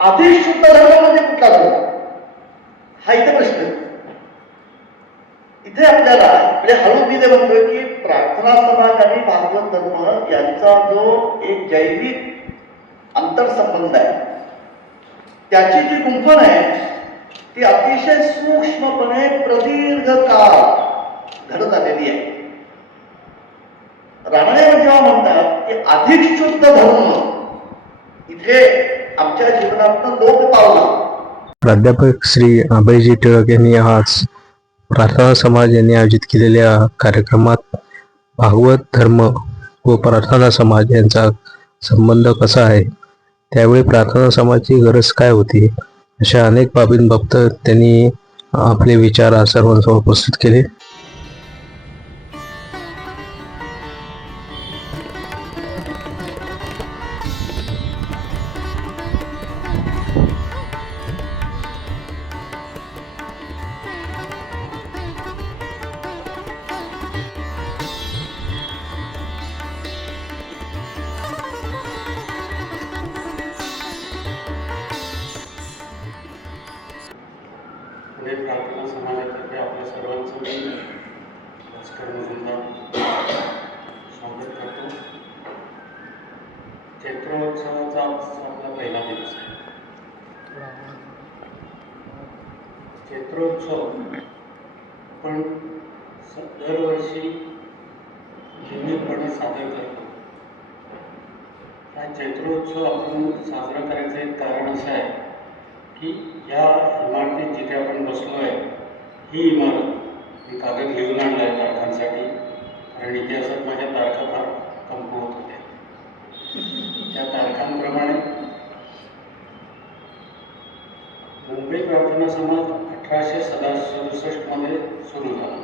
अधिक शुद्ध धर्म म्हणजे कुठला धर्म, हा इथे प्रश्न आहे. इथे आपल्याला म्हणजे हळू मी म्हणतोय की प्रार्थना समाज आणि भागवत धर्म यांचा जो एक जैविक आंतरसंबंध आहे, त्याची जी गुंफण आहे ती अतिशय सूक्ष्मपणे प्रदीर्घ काळ घडत आलेली आहे. रानडे जेव्हा म्हणतात की अधिक शुद्ध धर्म इथे आमच्या जीवनातनं लोप पावला. प्राध्यापक श्री अभयजी टिळक यांनी आज प्रार्थना समाज यांनी आयोजित केलेल्या कार्यक्रमात भागवत धर्म व प्रार्थना समाज यांचा संबंध कसा आहे, त्यावेळी प्रार्थना समाजाची गरज काय होती, अशा अनेक बाबींबाबत त्यांनी आपले विचार सर्वांसमोर उपस्थित केले. पुणे प्रार्थना समाजातर्फे आपल्या सर्वांचं मी स्वागत करतो. चैत्रोत्सवाचा आपला पहिला दिवस आहे. चैत्रोत्सव आपण दरवर्षी नियमितपणे सादर करतो. हा चैत्रोत्सव आपण साजरा करायचं एक कारण असं आहे की या इमारतीत जिथे आपण बसलो आहे, ही इमारत मी कागद लिहून आणला आहे तारखांसाठी, कारण इतिहासात माझ्या तारखा फार कमकुवत होत्या. त्या तारखांप्रमाणे मुंबई प्रार्थना समाज 1867 सुरू झाला.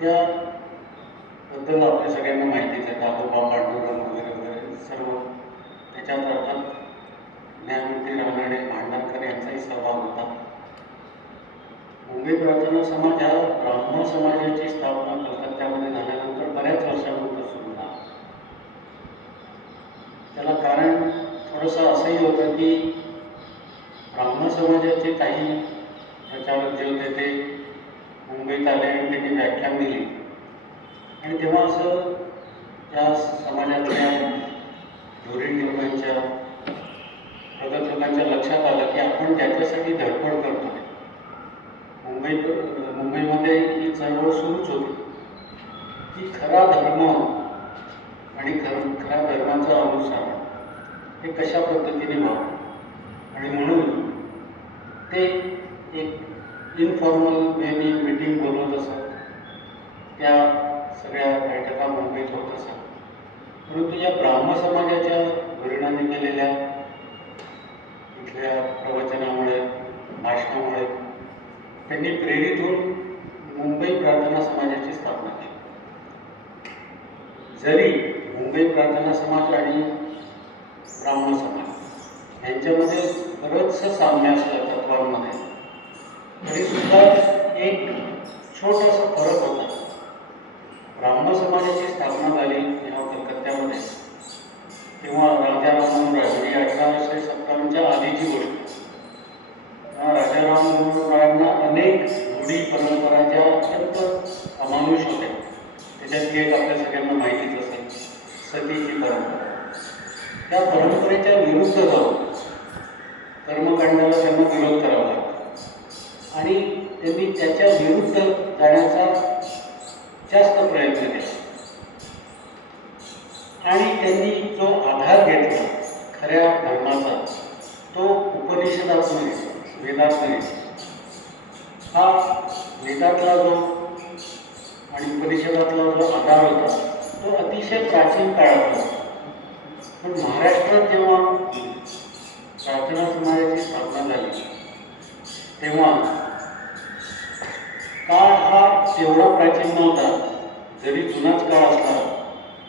त्याबद्दल आपल्या सगळ्यांना माहितीच आहे. दादोबा पांडुरंग वगैरे वगैरे सर्व त्याच्यात अर्थात न्यायमूर्ती रानडे भांडारकर यांचाही सहभाग होता. मुंबई प्रार्थना समाज हा ब्राह्मण समाजाची स्थापना कलकत्त्यामध्ये झाल्यानंतर बऱ्याच वर्षानंतर सुरू झाला. त्याला कारण थोडंसं असंही होतं की ब्राह्मण समाजाचे काही प्रचारक जे होते ते मुंबईत आले आणि त्यांनी व्याख्यान दिली, आणि तेव्हा असं त्या समाजातल्या धोरणींच्या प्रगत लोकांच्या लक्षात आलं की आपण त्याच्यासाठी धडपड करतोय. मुंबईमध्ये ही चळवळ सुरूच होती की खरा धर्म आणि खऱ्या धर्माचं अनुसरण हे कशा पद्धतीने व्हावं, आणि म्हणून ते एक इनफॉर्मल वेनी मीटिंग बोलवत असत. त्या सगळ्या बैठका मुंबईत होत असत. परंतु या ब्राह्मण समाजाच्या धोरणाने केलेल्या इथल्या प्रवचनामुळे, भाषणामुळे त्यांनी प्रेरित होऊन मुंबई प्रार्थना समाजाची स्थापना केली. जरी मुंबई प्रार्थना समाज आणि ब्राह्मण समाज यांच्यामध्ये बरंचसं साम्य असलं तत्वांमध्ये, तरी सुद्धा एक छोटासा फरक होता. ब्राह्मण समाजाची स्थापना झाली तेव्हा कलकत्त्यामध्ये, तेव्हा राजा राममोहन राय, म्हणजे 1857च्या आधीची गोष्ट. राजा राममोहन रायांना अनेक रूढी परंपरा ज्या अत्यंत अमानुष होत्या, त्याच्यातली एक आपल्या सगळ्यांना माहितीच असेल, सतीची परंपरा. त्या परंपरेच्या विरुद्ध जाऊन कर्मकांडाला त्यांना विरोध करावा लागला, आणि त्यांनी त्याच्या विरुद्ध जाण्याचा जास्त प्रयत्न केला. आणि त्यांनी जो आधार घेतला खऱ्या धर्माचा, तो उपनिषदातून घेतला, वेदातून घेतला. हा वेदातला जो आणि उपनिषदातला जो आधार होता तो अतिशय प्राचीन काळात होता. पण महाराष्ट्रात जेव्हा प्रार्थना समाजाची स्थापना झाली तेव्हा काळ हा तेवढा प्राचीन नव्हता. जरी जुनाच काळ असला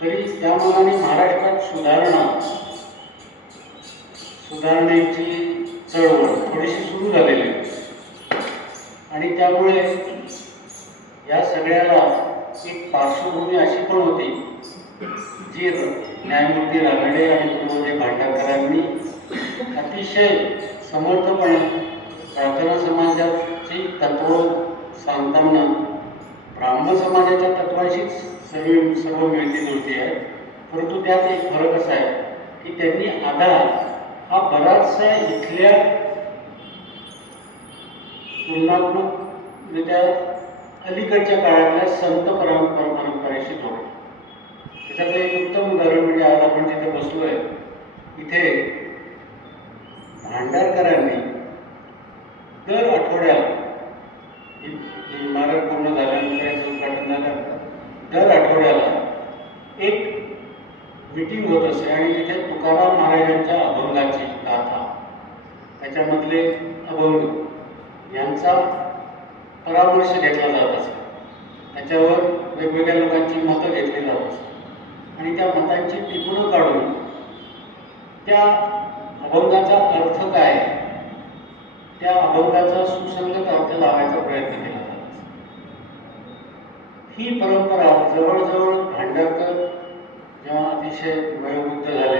तरी त्या मानाने महाराष्ट्रात सुधारणेची चळवळ थोडीशी सुरू झालेली आहे. आणि त्यामुळे या सगळ्याला एक पार्श्वभूमी अशी पण होती जी न्यायमूर्ती रानडे आणि भांडारकरांनी अतिशय समर्थपणे प्रार्थना समाजाची तत्व सांगताना ब्राह्मण समाजाच्या तत्वाशीच सर्व मिळती जुळती आहे. परंतु त्यात एक फरक असा आहे की त्यांनी आधार हा बराचसा इथल्या तुलनात्मकरित्या अलीकडच्या काळातल्या संत परंपरेशी जोडला. त्याच्यातलं एक उत्तम उदाहरण म्हणजे आज आपण जिथे बसलोय इथे भांडारकरांनी दर आठवड्याला ही इमारत पूर्ण झाल्यानंतर याचं उद्घाटन झाल्यानंतर दर आठवड्याला एक मीटिंग होत असे आणि तिथे तुकाराम महाराजांच्या अभंगाची गाथा, त्याच्यामधले अभंग यांचा परामर्श घेतला जात असे. त्याच्यावर वेगवेगळ्या लोकांची मतं घेतली जात असत आणि त्या मतांची टिपणं काढून त्या अभंगाचा अर्थ काय, त्या अभंगाचा सुसंगत अर्थ लावायचा प्रयत्न केला जात. ही परंपरा जवळजवळ भांडारकर जेव्हा अतिशय वयोवृद्ध झाले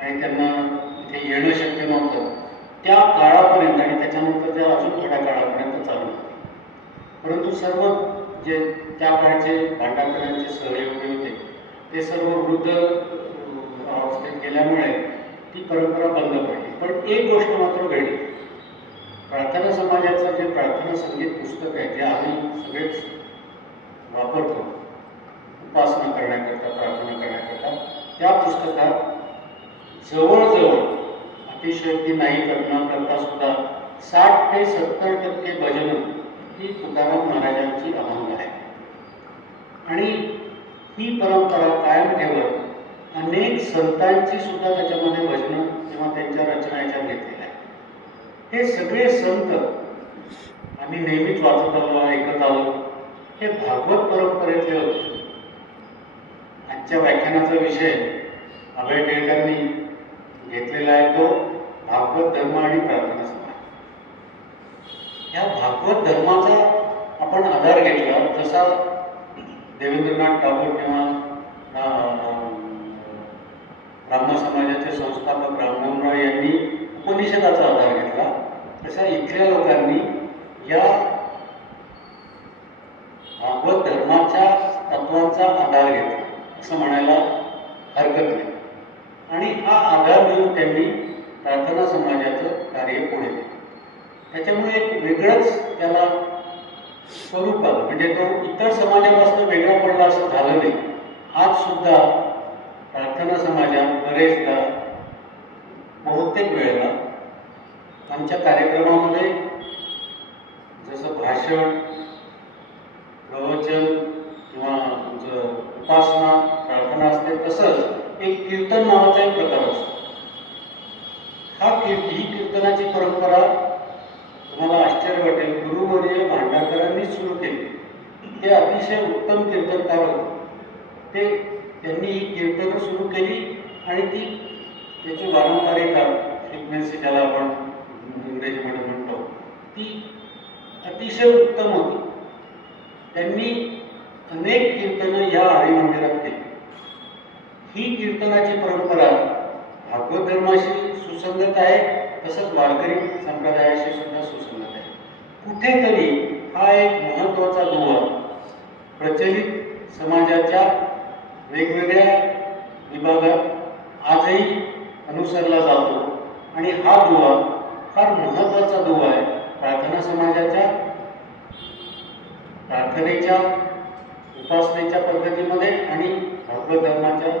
आणि त्यांना इथे येणं शक्य नव्हतं त्या काळापर्यंत आणि त्याच्यानंतरच्या अजून थोड्या काळापर्यंत चालू होते. परंतु सर्व जे त्या काळचे भांडारकरांचे सहयोगी होते ते सर्व वृद्ध अवस्थेत गेल्यामुळे ती परंपरा बंद पडली. पण एक गोष्ट मात्र घडली, प्रार्थना समाजाचं जे प्रार्थना संगीत पुस्तक आहे जे आम्ही सगळेच वापरतो उपासना करण्याकरता, प्रार्थना करण्याकरता, त्या पुस्तकात जवळजवळ अतिशयोक्ती नाही करता सुद्धा 60 ते 70% भजनं ही तुकाराम महाराजांची अभंग आहे. आणि ही परंपरा कायम ठेवत अनेक संतांची सुद्धा त्याच्यामध्ये भजनं किंवा त्यांच्या रचना याच्यात घेतलेल्या आहेत. हे सगळे संत आम्ही नेहमीच वाचत आलो, ऐकत आलो, हे भागवत परंपरेतले होते. आजच्या व्याख्यानाचा विषय अभय टिळकांनी घेतलेला आहे तो भागवत धर्म आणि प्रार्थना समाज. या भागवत धर्माचा आपण आधार घेतला जसा देवेंद्रनाथ टागोर किंवा ब्राह्मण समाजाचे संस्थापक राममोहन रॉय यांनी उपनिषदाचा आधार घेतला, तसा इथल्या लोकांनी या भागवत धर्माच्या तत्वांचा आधार घेतला असं म्हणायला हरकत नाही. आणि हा आधार देऊन त्यांनी प्रार्थना समाजाचं कार्य पुढे केलं. त्याच्यामुळे एक वेगळंच त्याला स्वरूप आलं, म्हणजे तो इतर समाजापासून वेगळा पडला असं झालं नाही. आज सुद्धा प्रार्थना समाजात बरेचदा बहुतेक वेळेला आमच्या कार्यक्रमामध्ये जसं भाषण, प्रवचन किंवा उपासना प्रार्थना असते तसंच एक कीर्तन नावाचा एक प्रकार असतो. ही कीर्तनाची परंपरा तुम्हाला आश्चर्य वाटेल, गुरुवर्य भांडारकरांनीच सुरू केली. ते अतिशय उत्तम कीर्तनकार होते. त्यांनी ही कीर्तनं सुरू केली आणि त्याची वारंवारिता, फ्रिक्वेन्सी ज्याला आपण इंग्रजीमध्ये म्हणतो, ती अतिशय उत्तम होती. त्यांनी अनेक कीर्तनं या हरिमंदिरात केली. ही कीर्तनाची परंपरा भागवत धर्माशी सुसंगत आहे, तसंच वारकरी संप्रदायाशी सुद्धा सुसंगत आहे. कुठेतरी हा एक महत्त्वाचा दुवा प्रचलित समाजाच्या वेगवेगळ्या विभागात आजही अनुसरला जातो आणि हा दुवा फार महत्त्वाचा दुवा आहे. प्रार्थना समाजाच्या प्रार्थनेच्या उपासनेच्या पद्धतीमध्ये आणि भागवत धर्माच्या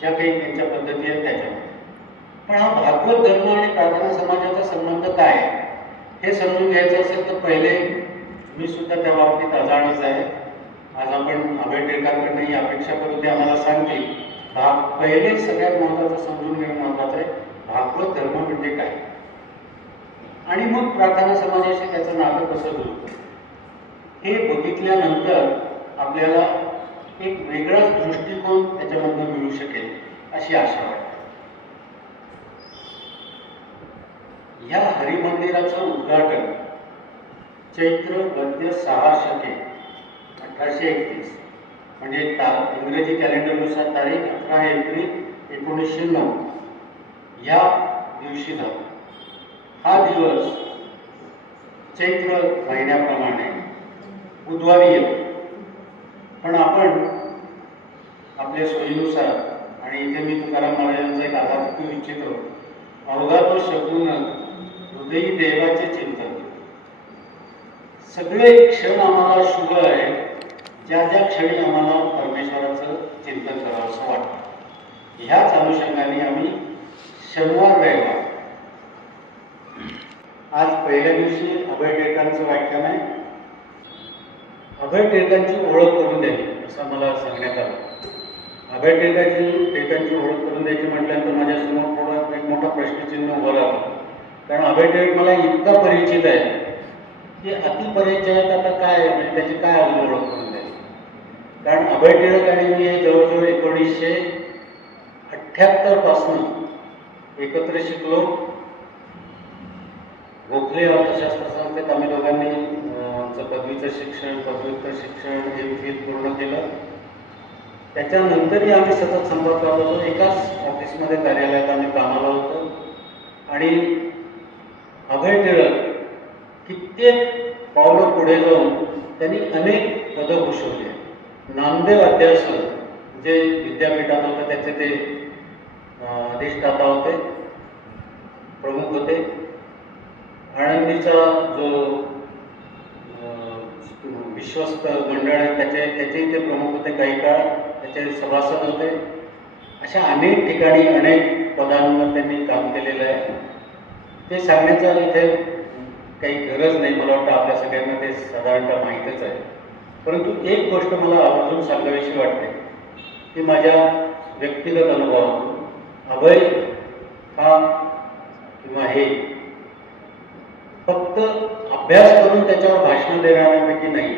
ज्या काही त्यांच्या पद्धती आहेत त्याच्यामध्ये. पण हा भागवत धर्म आणि प्रार्थना समाजाचा संबंध काय आहे हे समजून घ्यायचं असेल तर पहिले मी सुद्धा त्या बाबतीत अजाणच आहे. आज आपण अभय टिळकांकडनं ही अपेक्षा करू ते आम्हाला सांगतील. पहिले सगळ्यात महत्त्वाचं समजून घेणं महत्त्वाचं आहे, भागवत धर्म म्हणजे काय आणि मग प्रार्थना समाजाशी त्याचं नातं कसं जुळतं हे बघितल्यानंतर आपल्याला एक वेगळाच दृष्टिकोन त्याच्यामधनं मिळू शकेल अशी आशा वाटते. ह्या हरिमंदिराचं उद्घाटन चैत्र वद्य 6 शके 1831 म्हणजे इंग्रजी कॅलेंडरनुसार तारीख 18 एप्रिल 1909 या दिवशी झाला. हा दिवस चैत्र महिन्याप्रमाणे बुधवारी येतो, पण आपण आपल्या सोयीनुसार, आणि इथे मी तुकाराम महाराजांचा एक आधार देऊ इच्छितो, अवघा तो शकुन हृदयी देवाचे चिंतन. सगळे क्षण आम्हाला शुभ आहे, ज्या ज्या क्षणी आम्हाला परमेश्वराचं चिंतन करावं असं वाटतं. ह्याच अनुषंगाने आम्ही शनिवार रविवार, आज पहिल्या दिवशी अभय टिळकांचं व्याख्यान आहे. अभय टिळकांची ओळख करून द्यावी असं मला सांगण्यात आलं. अभय टिळकांची ओळख करून द्यायची म्हटल्यानंतर माझ्यासमोर थोडा एक मोठा प्रश्नचिन्ह उभं राहतं. कारण अभय टिळक मला इतका परिचित आहे की अतिपरिचयात आता काय म्हणजे त्याची काय अजून ओळख करून द्यायची. कारण अभय टिळक आणि मी हे जवळजवळ 1978 पासून एकत्र शिकलो. गोखले अर्थशास्त्र संस्थेत आम्ही दोघांनी आमचं पदवीचं शिक्षण, पदव्युत्तर शिक्षण, MPhil पूर्ण केलं. त्याच्यानंतरही आम्ही सतत संपर्कात होतो. एकाच ऑफिसमध्ये कार्यालयात आम्ही कामाला होतो. आणि अभय टिळक कित्येक पावलं पुढे जाऊन त्यांनी अनेक पदं भूषवली. नामदेव अध्यासन जे विद्यापीठात होतं त्याचे ते अधिष्ठाता होते, प्रमुख होते. आळंदीचा जो विश्वस्त मंडळ आहे त्याचेही ते प्रमुख होते, काही काळ त्याचे सभासद होते. अशा अनेक ठिकाणी अनेक पदांवर त्यांनी काम केलेलं आहे. ते सांगण्याचं इथे काही गरज नाही, मला वाटतं आपल्या सगळ्यांना ते साधारणतः माहीतच आहे. परंतु एक गोष्ट मला आवर्जून सांगावीशी वाटते की माझ्या व्यक्तिगत अनुभवातून अभय हा किंवा हे फक्त अभ्यास करून त्याच्यावर भाषण देणाऱ्यांपैकी नाही.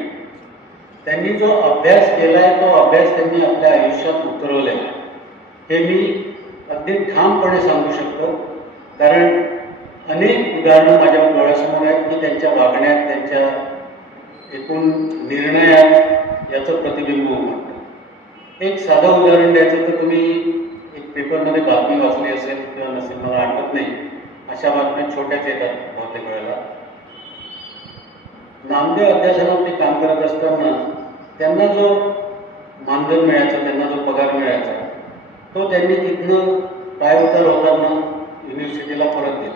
त्यांनी जो अभ्यास केला आहे तो अभ्यास त्यांनी आपल्या आयुष्यात उतरवलेला आहे. हे मी अगदी ठामपणे सांगू शकतो. कारण अनेक उदाहरणं माझ्या डोळ्यासमोर आहेत की त्यांच्या वागण्यात, त्यांच्या एकूण निर्णयात याचं प्रतिबिंब उमटतं. एक साधं उदाहरण द्यायचं तर तुम्ही एक पेपरमध्ये बातमी वाचली असेल किंवा नसेल, मला आठवत नाही. अशा बातम्या छोट्याच येतात बहुतेक वेळेला. नामदेव अध्यासनात ते काम करत असताना त्यांना जो मानधन मिळायचा, त्यांना जो पगार मिळायचा, तो त्यांनी तिथनं पायउतार होताना युनिव्हर्सिटीला परत दिला.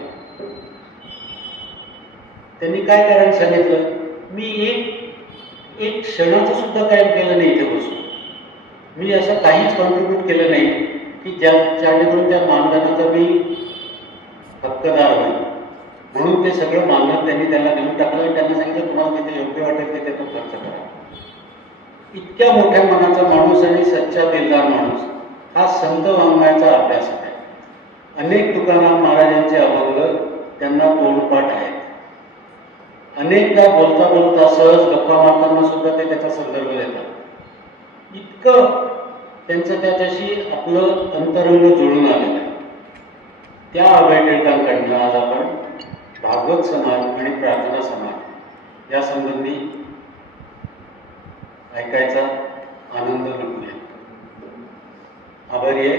त्यांनी काय कारण सांगितलं, मी एक क्षणाचं सुद्धा काय केलं नाही इथे बसून. मी असं काहीच कॉन्ट्रीब्यूट केलं नाही की ज्याच्याकडून त्या मानधनाचा मी हक्कदार होईल. म्हणून ते सगळं मानधन त्यांनी त्यांना देऊन टाकलं. त्यांना सांगितलं तुम्हाला तिथे योग्य वाटेल तिथे तो खर्च करा. इतक्या मोठ्या मनाचा माणूस आणि सच्चा दिलदार माणूस हा संत वाङ्मयाचा अभ्यासक आहे. अनेक तुकाराम महाराजांचे अभंग त्यांना तोंडपाठ आहेत. अनेकदा बोलता बोलता सहज गप्पा मारताना सुद्धा ते त्याचा संदर्भ देतात. इतकं त्यांचं त्याच्याशी आपलं अंतरंग जुळून आलेलं आहे. त्या अभय टिळकांकडनं आज आपण भागवत समाज आणि प्रार्थना समाज या संबंधी ऐकायचा आनंद लुटूया. आभारी आहे.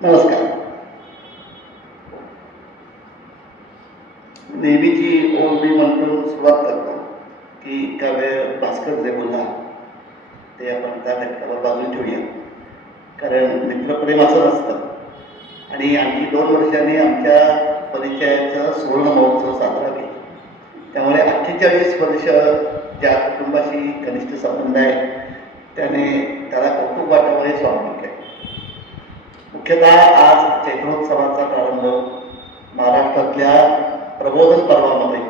नमस्कार. नेहमीची ओम मी म्हणून सुरुवात करतो की काव्य भास्कर जे बोलला ते आपण त्या घटकावर बाजून ठेवूया. कारण मित्रप्रेम असं नसतं. आणि आणखी 2 वर्षांनी आमच्या परिचयाचा सुवर्ण महोत्सव साजरा केला. त्यामुळे 48 वर्ष ज्या कुटुंबाशी घनिष्ठ संबंध आहे त्याला कौतुक वाटण्यामध्ये स्वाभाविक आहे. मुख्यतः आज चैत्रोत्सवाचा प्रारंभ महाराष्ट्रातल्या प्रबोधन पर्वामध्ये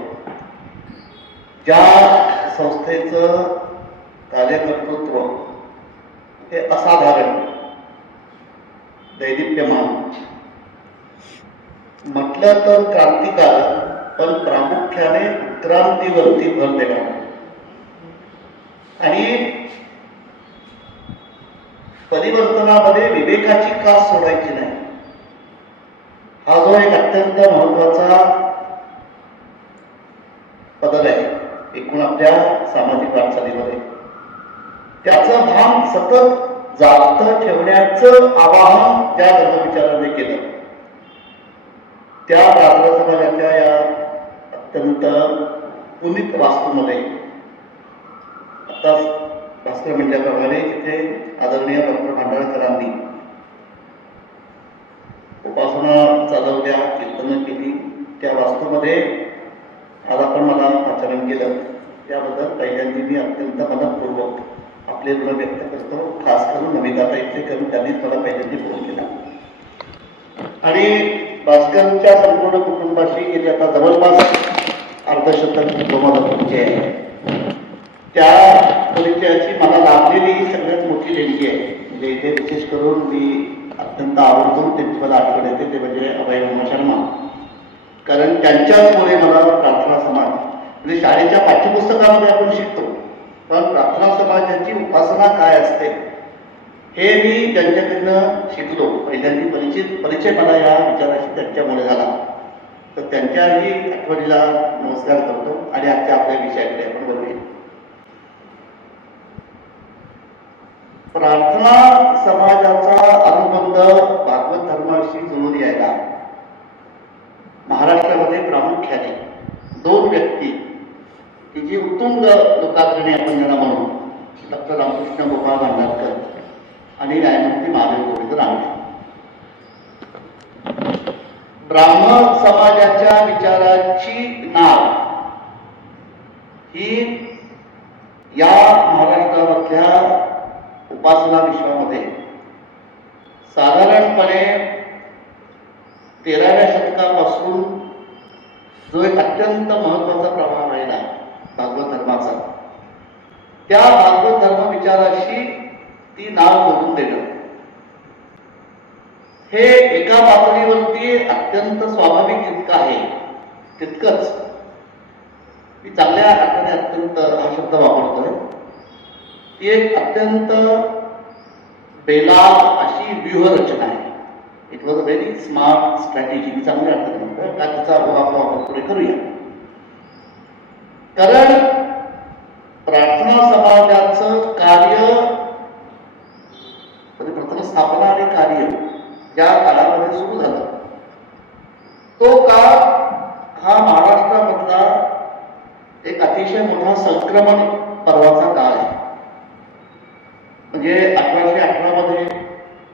ज्या संस्थेचं कार्यकर्तृत्व हे असाधारण, दैदिप्यमान, म्हटलं तर क्रांतिकारक, पण प्रामुख्याने उत्क्रांतीवरती भर देणार आणि परिवर्तनामध्ये विवेकाची कास सोडायची नाही, हा जो एक अत्यंत महत्वाचा पदर आहे एकूण आपल्या सामाजिक वाटचालीमध्ये, त्याचं भान सतत जागत ठेवण्याचं आवाहन त्या धर्मविचाराने केलं. त्या प्रार्थना समाजाच्या या अत्यंत पुनीत वास्तूमध्ये आताच भास्कर म्हटल्याप्रमाणे तिथे आदरणीय डॉक्टर भांडारकरांनी उपासना चालवल्या, कीर्तनं केली. त्या वास्तूमध्ये आज आपण मला आचरण केलं त्याबद्दल पहिल्यांदा मी अत्यंत मनपूर्वक आपले ऋण व्यक्त करतो. खास करून नमिता इथे करून त्यांनीच मला पहिल्यांदा फोन केला आणि भास्करच्या संपूर्ण कुटुंबाशी गेली आता जवळपास अर्धशतक कुटुंबाला परिचय आहे. त्या परिचयाची मला लाभलेली ही सगळ्यात मोठी देणगी आहे. म्हणजे इथे विशेष करून मी अत्यंत आवर्जून त्यांची मला आठवण येते ते म्हणजे अभय शर्मा. कारण त्यांच्याचमुळे मला प्रार्थना समाज म्हणजे शाळेच्या पाठ्यपुस्तकामध्ये आपण शिकतो, पण प्रार्थना समाजाची उपासना काय असते हे मी त्यांच्याकडनं शिकलो. पहिल्यांदा परिचय मला या विचाराशी त्यांच्यामुळे झाला. तर त्यांच्याही आठवणीला नमस्कार करतो आणि आजच्या आपल्या विषयाकडे आपण बघूया. प्रार्थना समाजाचा अनुबंध भागवत धर्माशी जुळून यायला महाराष्ट्रामध्ये प्रामुख्याने दोन व्यक्ती की जी उत्तुंग लोकाग्रणी आपण ज्यांना म्हणू, डॉक्टर रामकृष्ण गोपाळ भांडारकर आणि न्यायमूर्ती महादेव गोविंद रानडे. ब्राह्मण समाजाच्या विचाराची नाव ही या महाराष्ट्रामधल्या उपासना विश्वामध्ये साधारणपणे 13व्या शतकापासून जो एक अत्यंत महत्वाचा प्रभाव राहिला भागवत धर्माचा, त्या भागवत धर्म विचाराशी ती नाव जोडून देणं हे एका पातळीवरती अत्यंत स्वाभाविक जितकं आहे तितकंच मी चांगल्या अर्थाने अत्यंत हा शब्द वापरतोय. ती एक अत्यंत बेलाग अशी व्यूहरचना आहे. It was a very smart strategy. चांगल्या अर्थाने म्हणतो का त्याचा आपण पुढे करूया. कारण प्रार्थना समाजाचं कार्य म्हणजे प्रथम स्थापना आणि कार्य ज्या काळामध्ये सुरू झालं तो काळ हा महाराष्ट्रामधला एक अतिशय मोठा संक्रमण पर्वाचा काळ आहे. म्हणजे 1818 मध्ये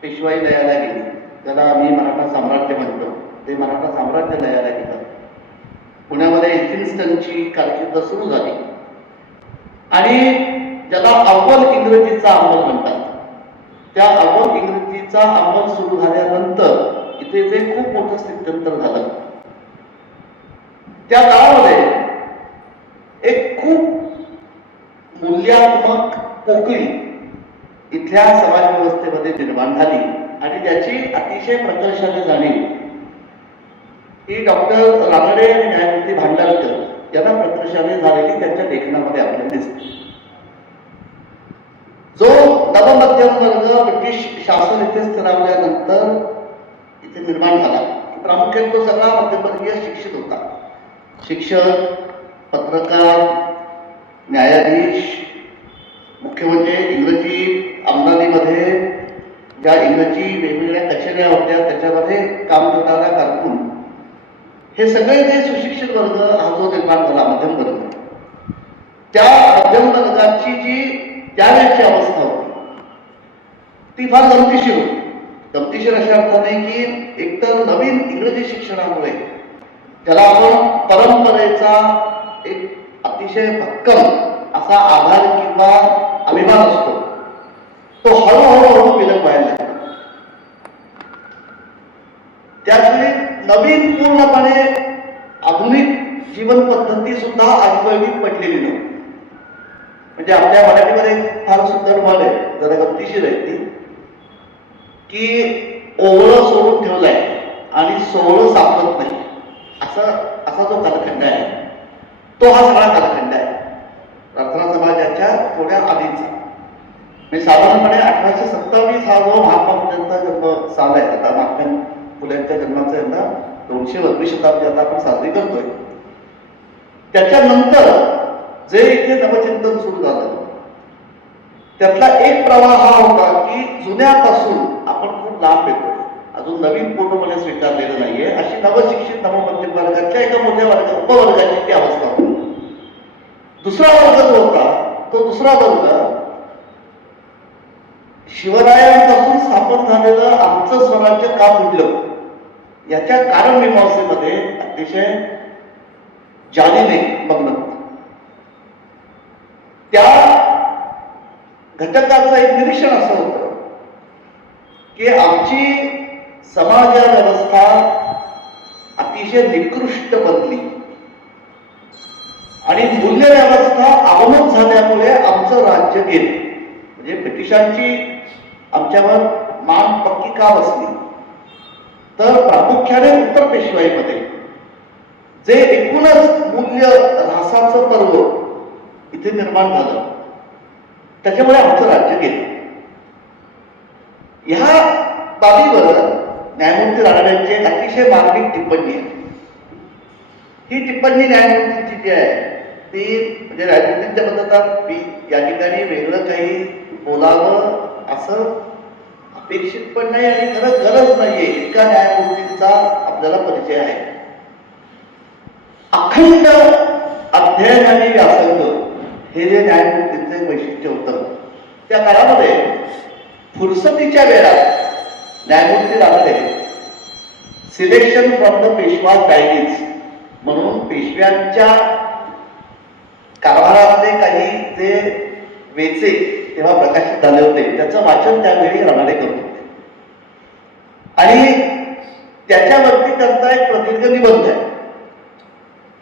पेशवाई लयाला गेली, ज्याला आम्ही मराठा साम्राज्य म्हणतो. ते मराठा साम्राज्य लयाला गेलं. पुण्यामध्ये एल्फिन्स्टनची कारकीर्द सुरू झाली आणि ज्याला अव्वल इंग्रजीचा अंमल म्हणतात, त्या अव्वल इंग्रजीचा अंमल सुरू झाल्यानंतर इथे जे खूप मोठं स्थित्यंतर झालं. त्या काळामध्ये एक खूप मूल्यात्मक पोकळी इथल्या समाजव्यवस्थेमध्ये निर्माण झाली आणि त्याची अतिशय प्रकर्षाने जाणीव ही डॉक्टर रानडे आणि न्यायमूर्ती भांडारकर यांना प्रकर्षाने झालेली त्यांच्या लेखनामध्ये आपल्याला दिसते. जो नवमध्यम वर्ग ब्रिटिश शासन इथे स्थिरावल्यानंतर इथे निर्माण झाला, प्रामुख्याने तो सगळा मध्यमवर्गीय शिक्षित होता. शिक्षक, पत्रकार, न्यायाधीश, मुख्य म्हणजे इंग्रजी अंमलानीमध्ये ज्या इंग्रजी वेगवेगळ्या कचेऱ्या होत्या त्याच्यामध्ये काम करणारा कारकून, हे सगळे जे सुशिक्षित वर्ग हा जो निर्माण झाला मध्यम वर्ग, त्या मध्यम वर्गाची जी त्यावेळेची अवस्था होती ती फार गमतीशीर होती. गमतीशीर अशा अर्थाने की एकतर नवीन इंग्रजी शिक्षणामुळे ज्याला आपण परंपरेचा एक अतिशय भक्कम असा आधार किंवा अभिमान असतो, तो हळूहळू विलग व्हायला लागला. त्याचवेळी नवीन पूर्णपणे आधुनिक जीवन पद्धती सुद्धा आजवळीत पडलेली नव्हती. म्हणजे आपल्या मराठीमध्ये फार सुंदर म्हण आहे, जरा गमतीशीर आहे ती, की ओवळं सोडून ठेवलंय आणि सोहळं सापडत नाही, असा जो कालखंड आहे तो हा सगळा कालखंड आहे प्रार्थना समाजाच्या थोड्या आधीचा. म्हणजे साधारणपणे 1827 हा जो महात्मा फुलेंचा जन्म साल आहे. आता महात्मा फुलेंच्या जन्माचा यंदा 200वी शताब्दी आता आपण साजरी करतोय. त्याच्यानंतर जे इथे नवचिंतन सुरू झालं त्यातला एक प्रवाह हा होता की जुन्यापासून आपण खूप लांब येतोय. अजून नवीन पोटोमध्ये स्वीकारलेलं नाहीये, अशी नवशिक्षित नवमध्यम वर्गाच्या एका मोठ्या उपवर्गाची ती अवस्था होती. दुसरा वर्ग जो होता तो दुसरा वर्ग शिवरायांपासून स्थापन झालेलं आमचं स्वराज्य का फुटलं याच्या कारण मीमांसेमध्ये अतिशय जाणीने मग्न होता. त्या घटकाचं एक निरीक्षण असं होतं की आमची समाज व्यवस्था अतिशय निकृष्ट बनली आणि मूल्य व्यवस्था अवनत झाल्यामुळे आमचं राज्य गेलं. म्हणजे ब्रिटिशांची आमच्यावर मान पक्की का बसली तर प्रामुख्याने उत्तर पेशवाईमध्ये जे एकूणच मूल्य ऱ्हासाचं पर्व इथे निर्माण झालं त्याच्यामुळे आमचं राज्य गेलं. ह्या बाबीवर न्यायमूर्ती रानडेंची एक अतिशय मार्मिक टिप्पणी आहे. ही टिप्पणी न्यायमूर्तींची जी आहे ती म्हणजे न्यायमूर्तींच्या मतात मी या ठिकाणी वेगळं काही बोलावं असं अपेक्षित पण नाही आणि खरं गरज नाहीये. इतका न्यायमूर्तींचा आपल्याला परिचय आहे. अखंड अध्ययन आणि व्यासंग हे जे न्यायमूर्तींचं वैशिष्ट्य होतं त्या काळामध्ये फुरसतीच्या वेळात न्यायमूर्ती Ranade selection from the Peshwa diaries म्हणून पेशव्यांच्या कारभारामध्ये काही जे वेचे तेव्हा प्रकाशित झाले होते त्याचं वाचन त्यावेळी रानडे करत होते आणि त्याच्यावरती त्यांचा एक प्रदीर्घ निबंध आहे.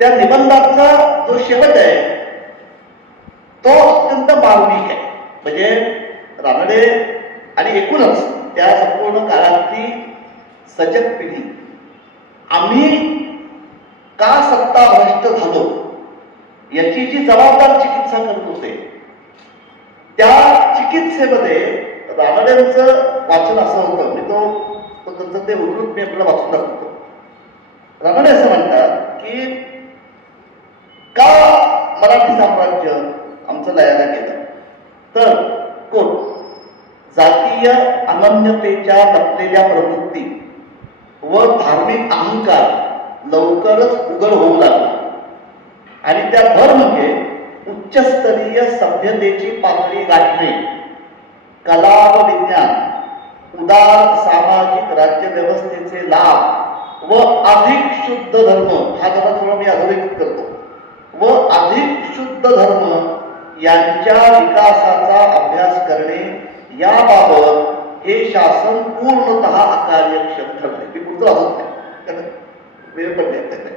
त्या निबंधाचा जो शेवट आहे तो अत्यंत मार्मिक आहे. म्हणजे रानडे आणि एकूणच त्या संपूर्ण काळातली सजग पिढी आम्ही का सत्ता भ्रष्ट झालो याची जी जबाबदार चिकित्सा करत होते त्या चिकित्सेमध्ये रानडेंचं वाचन असं होतं. मी तो त्यांचं ते उद्धृत मी आपल्याला वाचून दाखवतो. रानडे असं म्हणतात की का मराठी साम्राज्य आमचं लयाला गेलं तर कोण जातीय अनन्यतेच्या लपलेल्या प्रवृत्ती व धार्मिक अहंकार लवकरच उघड होऊ लागला आणि त्या भर म्हणजे उच्चस्तरीय सभ्यतेची पातळी गाठणे, कला व विज्ञान, उदार सामाजिक राज्यव्यवस्थेचे लाभ व अधिक शुद्ध धर्म हा जरा थोडा मी अधोरेखित करतो व अधिक शुद्ध धर्म यांच्या विकासाचा अभ्यास करणे याबाबत हे शासन पूर्णतः अकार्यक्षम ठरले. मी पुढचं वाचत नाही वेळ पण नाही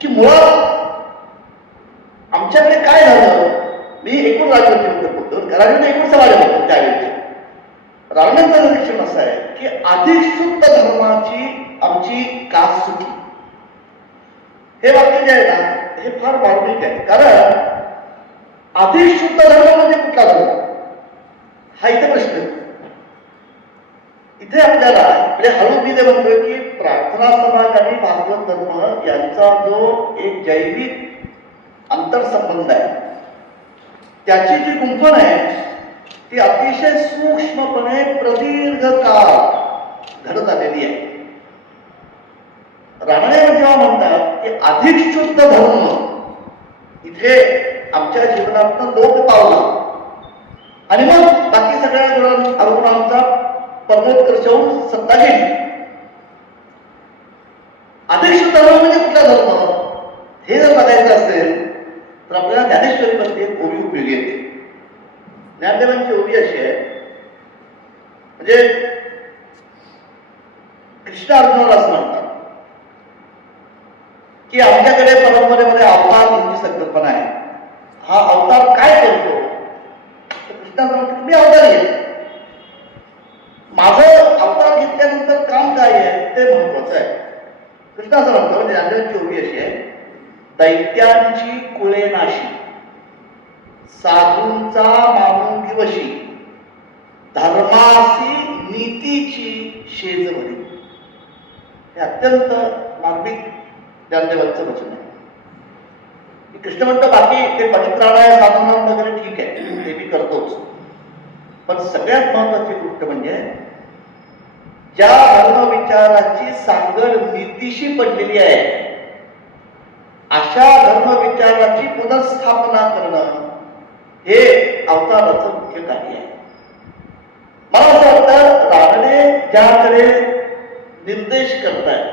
की मुळात आमच्याकडे काय झालं. मी एकूण राजवटी बोलतो राजवटी एकूण समाज होतो त्यावेळेचे. रावणांचं निरीक्षण असं आहे की अधिक शुद्ध धर्माची आमची कास सुटली. हे वाक्य जे आहे ना हे फार मार्मिक आहे. कारण अधिक शुद्ध धर्म म्हणजे कुठला धर्म हा इथे प्रश्न. इथे आपल्याला म्हणजे हळू मी ते म्हणतोय की प्रार्थना समाज आणि भागवत धर्म यांचा जो एक जैविक आंतरसंबंध आहे त्याची जी गुंफण आहे ती अतिशय सूक्ष्मपणे प्रदीर्घ काळ घडत आलेली आहे. रानडे जेव्हा म्हणतात की अधिक शुद्ध धर्म इथे आमच्या जीवनातून लोप पावला आणि मग बाकी सगळ्या गुणांना आमचा परमोत्कर्ष होऊन सत्ता गेली. अधिक शुद्ध धर्म म्हणजे कुठला धर्म हे जर बघायचं असेल तर आपल्याला ज्ञानेश्वरीमध्ये एक ओवी उपयोगी येते. ज्ञानदेवांची ओवी अशी आहे म्हणजे कृष्ण अर्जुनाला असं म्हणतात की आमच्याकडे परंपरेमध्ये अवतार ही संकल्पना आहे. हा अवतार काय करतो कृष्णा म्हणतो मी अवतार आहे. माझं अवतार घेतल्यानंतर काम काय आहे ते महत्वाचं आहे. कृष्ण असं म्हणतो म्हणजे ज्ञानदेवांची ओवी अशी आहे दैत्यांची कुळे नाशी साधूंचा मामुंगी धर्मासी नीतीची शेजवरी. हे अत्यंत मार्मिक ज्ञानदेवांचं वचन आहे. कृष्ण म्हणतो बाकी ते पवित्रालय साधून वगैरे ठीक आहे ते मी करतोच पण सगळ्यात महत्वाची गोष्ट म्हणजे ज्या धर्मविचाराची सांगड नीतीशी पडलेली आहे अशा धर्मविचाराची पुनर्स्थापना करणं हे अवताराचं मुख्य कार्य आहे. मला असं वाटतं रावणे ज्याकडे निर्देश करतायत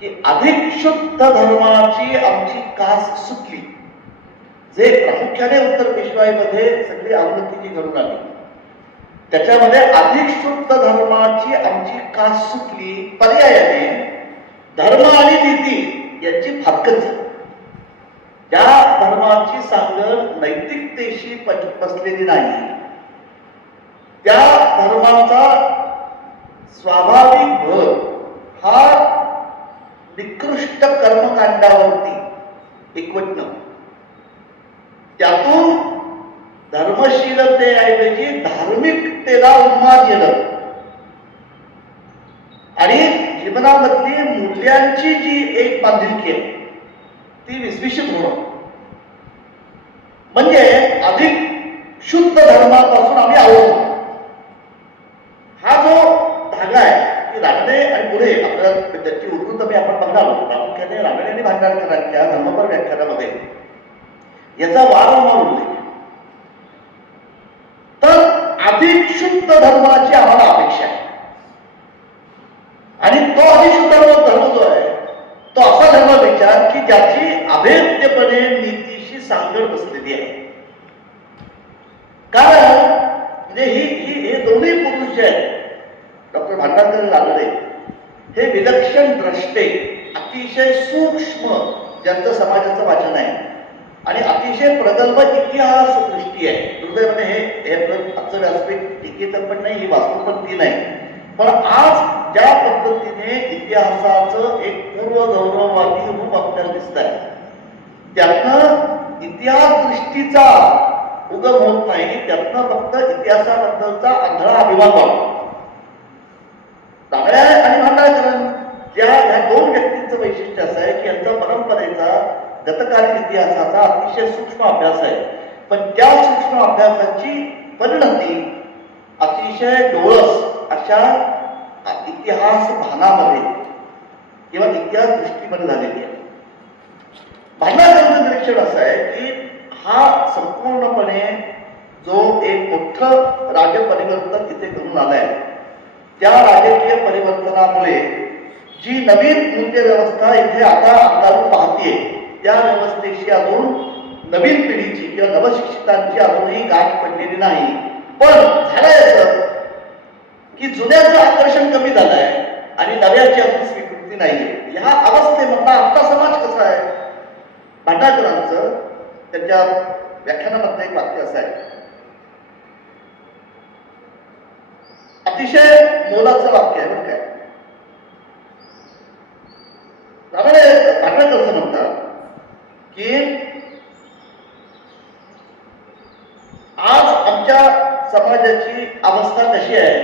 की अधिक शुद्ध धर्माची आमची कास सुटली, जे प्रामुख्याने उत्तर पेशवाईमध्ये सगळी आवृत्ती जी घडून आली त्याच्यामध्ये अधिक शुद्ध धर्माची आमची कास सुटली, पर्यायाने धर्म आणि नीती यांची फारकत झाली. ज्या धर्माची सांगड नैतिकतेशी बसलेली नाही त्या धर्माचा स्वाभाविक भर हा निकृष्ट कर्मकांडावरती एकवटणं, त्यातून धर्मशीलतेऐवजी धार्मिकतेला उन्माद येणं आणि जीवनामधली मूल्यांची जी एक बांधिलकी आहे ती विस्विषित होणं, म्हणजे अधिक शुद्ध धर्मापासून आम्ही आहोत. हा जो धागा आहे की रावणे आणि पुढे आपल्याला त्याची उद्धृत आपण बघणार आहोत. प्रामुख्याने रावणे आणि भांडारकरांच्या धर्मपर व्याख्यानामध्ये याचा वारंवार उल्लेख. तर अधिक शुद्ध धर्माची आम्हाला अपेक्षा आहे आणि तो अधिक धर्म जो आहे तो असा धर्म विचार की ज्याची अभेद्यपणे नीतीशी सांगड बसलेली आहे. कारण म्हणजे हे दोन्ही पुरुष जे आहेत डॉक्टर भांडारकर लागले हे विलक्षण द्रष्टे, अतिशय सूक्ष्म ज्यांचं समाजाचं वाचन आहे आणि अतिशय प्रगल्भ इतिहास दृष्टी आहे. दुर्दैवाने हे आजचं व्यासपीठ टीकेचं पण नाही, ही वास्तवपत्ती नाही. पण आज ज्या पद्धतीने इतिहासाचं एक पूर्वगौरववादी रूप आपल्याला दिसत आहे त्यातनं इतिहास दृष्टीचा उगम होत नाही, त्यातनं फक्त इतिहासाबद्दलचा आंधळा अभिमान वाढतो. रावणे आणि भांडारकर ह्या दोन व्यक्तींचं वैशिष्ट्य असं आहे की यांचा परंपरेचा गतकालीन इतिहासाचा अतिशय सूक्ष्म अभ्यास आहे. पण त्या सूक्ष्म अभ्यासाची परिणती अतिशय डोळस अशा इतिहास भानामध्ये किंवा इतिहास दृष्टीमध्ये झालेली आहे. भांडारकरांचं निरीक्षण असं आहे की हा संपूर्णपणे जो एक मोठं राजपरिवर्तन इथे घडून आलंय त्या राजकीय परिवर्तनामुळे जी नवीन मूल्य व्यवस्था इथे आता अंगारून पाहतीये त्या व्यवस्थेशी अजून नवीन पिढीची किंवा नवशिक्षितांची अजूनही गाठ पडलेली नाही. पण झालंय असं की जुन्याचं आकर्षण कमी झालंय आणि नव्याची अजून स्वीकृती नाहीये. ह्या अवस्थेमधला आमचा समाज कसा आहे? भांडारकरांचं त्यांच्या व्याख्यानामधलं एक वाक्य असं आहे, अतिशय मोलाचं वाक्य आहे. बरं काय भांडारकर असं म्हणतात की आज आमच्या समाजाची अवस्था कशी आहे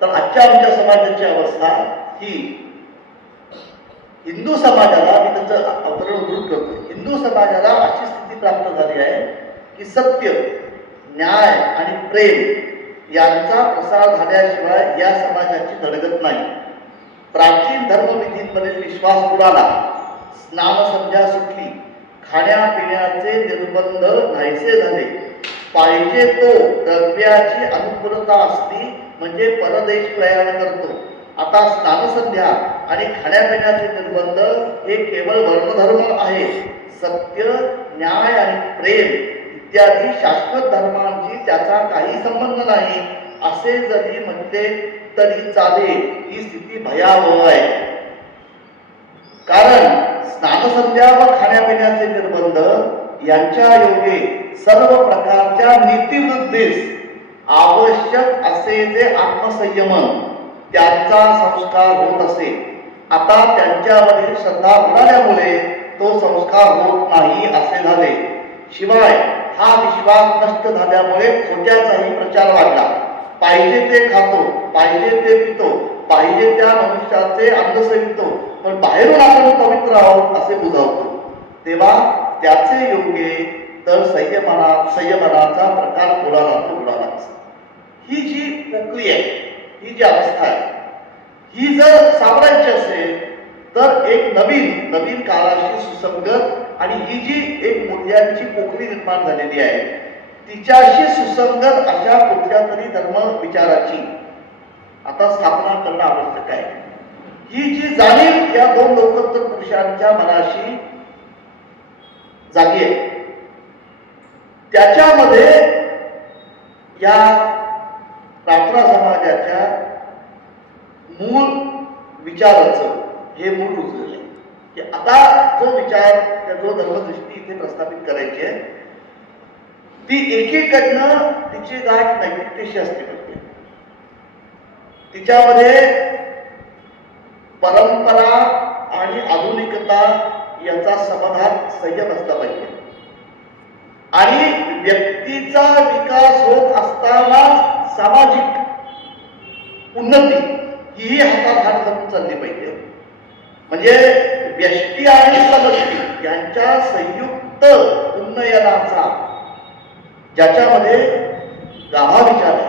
तर आजच्या आमच्या समाजाची अवस्था ही हिंदू समाजाला, मी त्याचं अवतरण उद्धृत करतो, हिंदू समाजाला अशी स्थिती प्राप्त झाली आहे की सत्य, न्याय आणि प्रेम यांचा प्रसार झाल्याशिवाय या समाजाची धडगत नाही. प्राचीन धर्मविधींवरील विश्वास उडाला, स्नानसंध्या सुटली, खाण्यापिण्याचे निर्बंध नाहीसे झाले, पाहिजे तो द्रव्याची अनुकूलता असली म्हणजे परदेश प्रयाण करतो. आता स्नानसंध्या आणि खाण्यापिण्याचे निर्बंध हे केवळ वर्णधर्म आहे. सत्य, न्याय आणि प्रेम इत्यादी शाश्वत धर्मांची त्याचा काही संबंध नाही असे जरी म्हटले तरी चाले. ही स्थिती भयावह आहे. कारण स्नानसंध्या व खाण्यापिण्याचे निर्बंध यांच्या योगे सर्व प्रकारच्या नीतिवृद्धीस आवश्यक असे जे आत्मसंयमन त्यांचा संस्कार होत असे, आता त्यांच्यावरील श्रद्धा उडाल्यामुळे तो संस्कार होत नाही असे झाले. शिवाय हा विश्वास नष्ट झाल्यामुळे खोट्याचाही प्रचार वाढला. पाहिजे ते खातो, पाहिजे ते पितो, पाहिजे त्या मनुष्याचे अन्न सेवितो, पण बाहेरून आपण पवित्र आहोत असे बुजावतो. तेव्हा त्याचे योग्य तर संयमनाचा प्रकार बुडाला तो बुडालाच. ही जी पोकळी आहे, ही जी अवस्था आहे, ही जर सावरायची असेल तर एक नवीन काळाशी सुसंगत आणि ही जी एक मूल्यांची पोकळी निर्माण झालेली आहे तिच्याशी सुसंगत अशा कुठल्या तरी धर्म विचाराची आता स्थापना करणं आवश्यक आहे. ही जी जाणीव या दोन लोकोत्तर पुरुषांच्या मनाशी जागी आहे, त्याच्यामध्ये या प्रार्थना समाजाच्या मूळ विचाराचं हे मूळ रुजलेलं आहे की आता जो विचार जो धर्मदृष्टी इथे प्रस्थापित करायची आहे ती एकीकडनं तिची गाठ नैतिकतेशी असली पाहिजे. तिच्यामध्ये परंपरा आणि आधुनिकता याचा समाधान संयम असला पाहिजे आणि व्यक्तीचा विकास होत असताना सामाजिक उन्नती ही हातात हात धरून चालली पाहिजे. म्हणजे व्यष्टी आणि समष्टी यांच्या संयुक्त उन्नयनाचा ज्याच्यामध्ये गाभा विचार आहे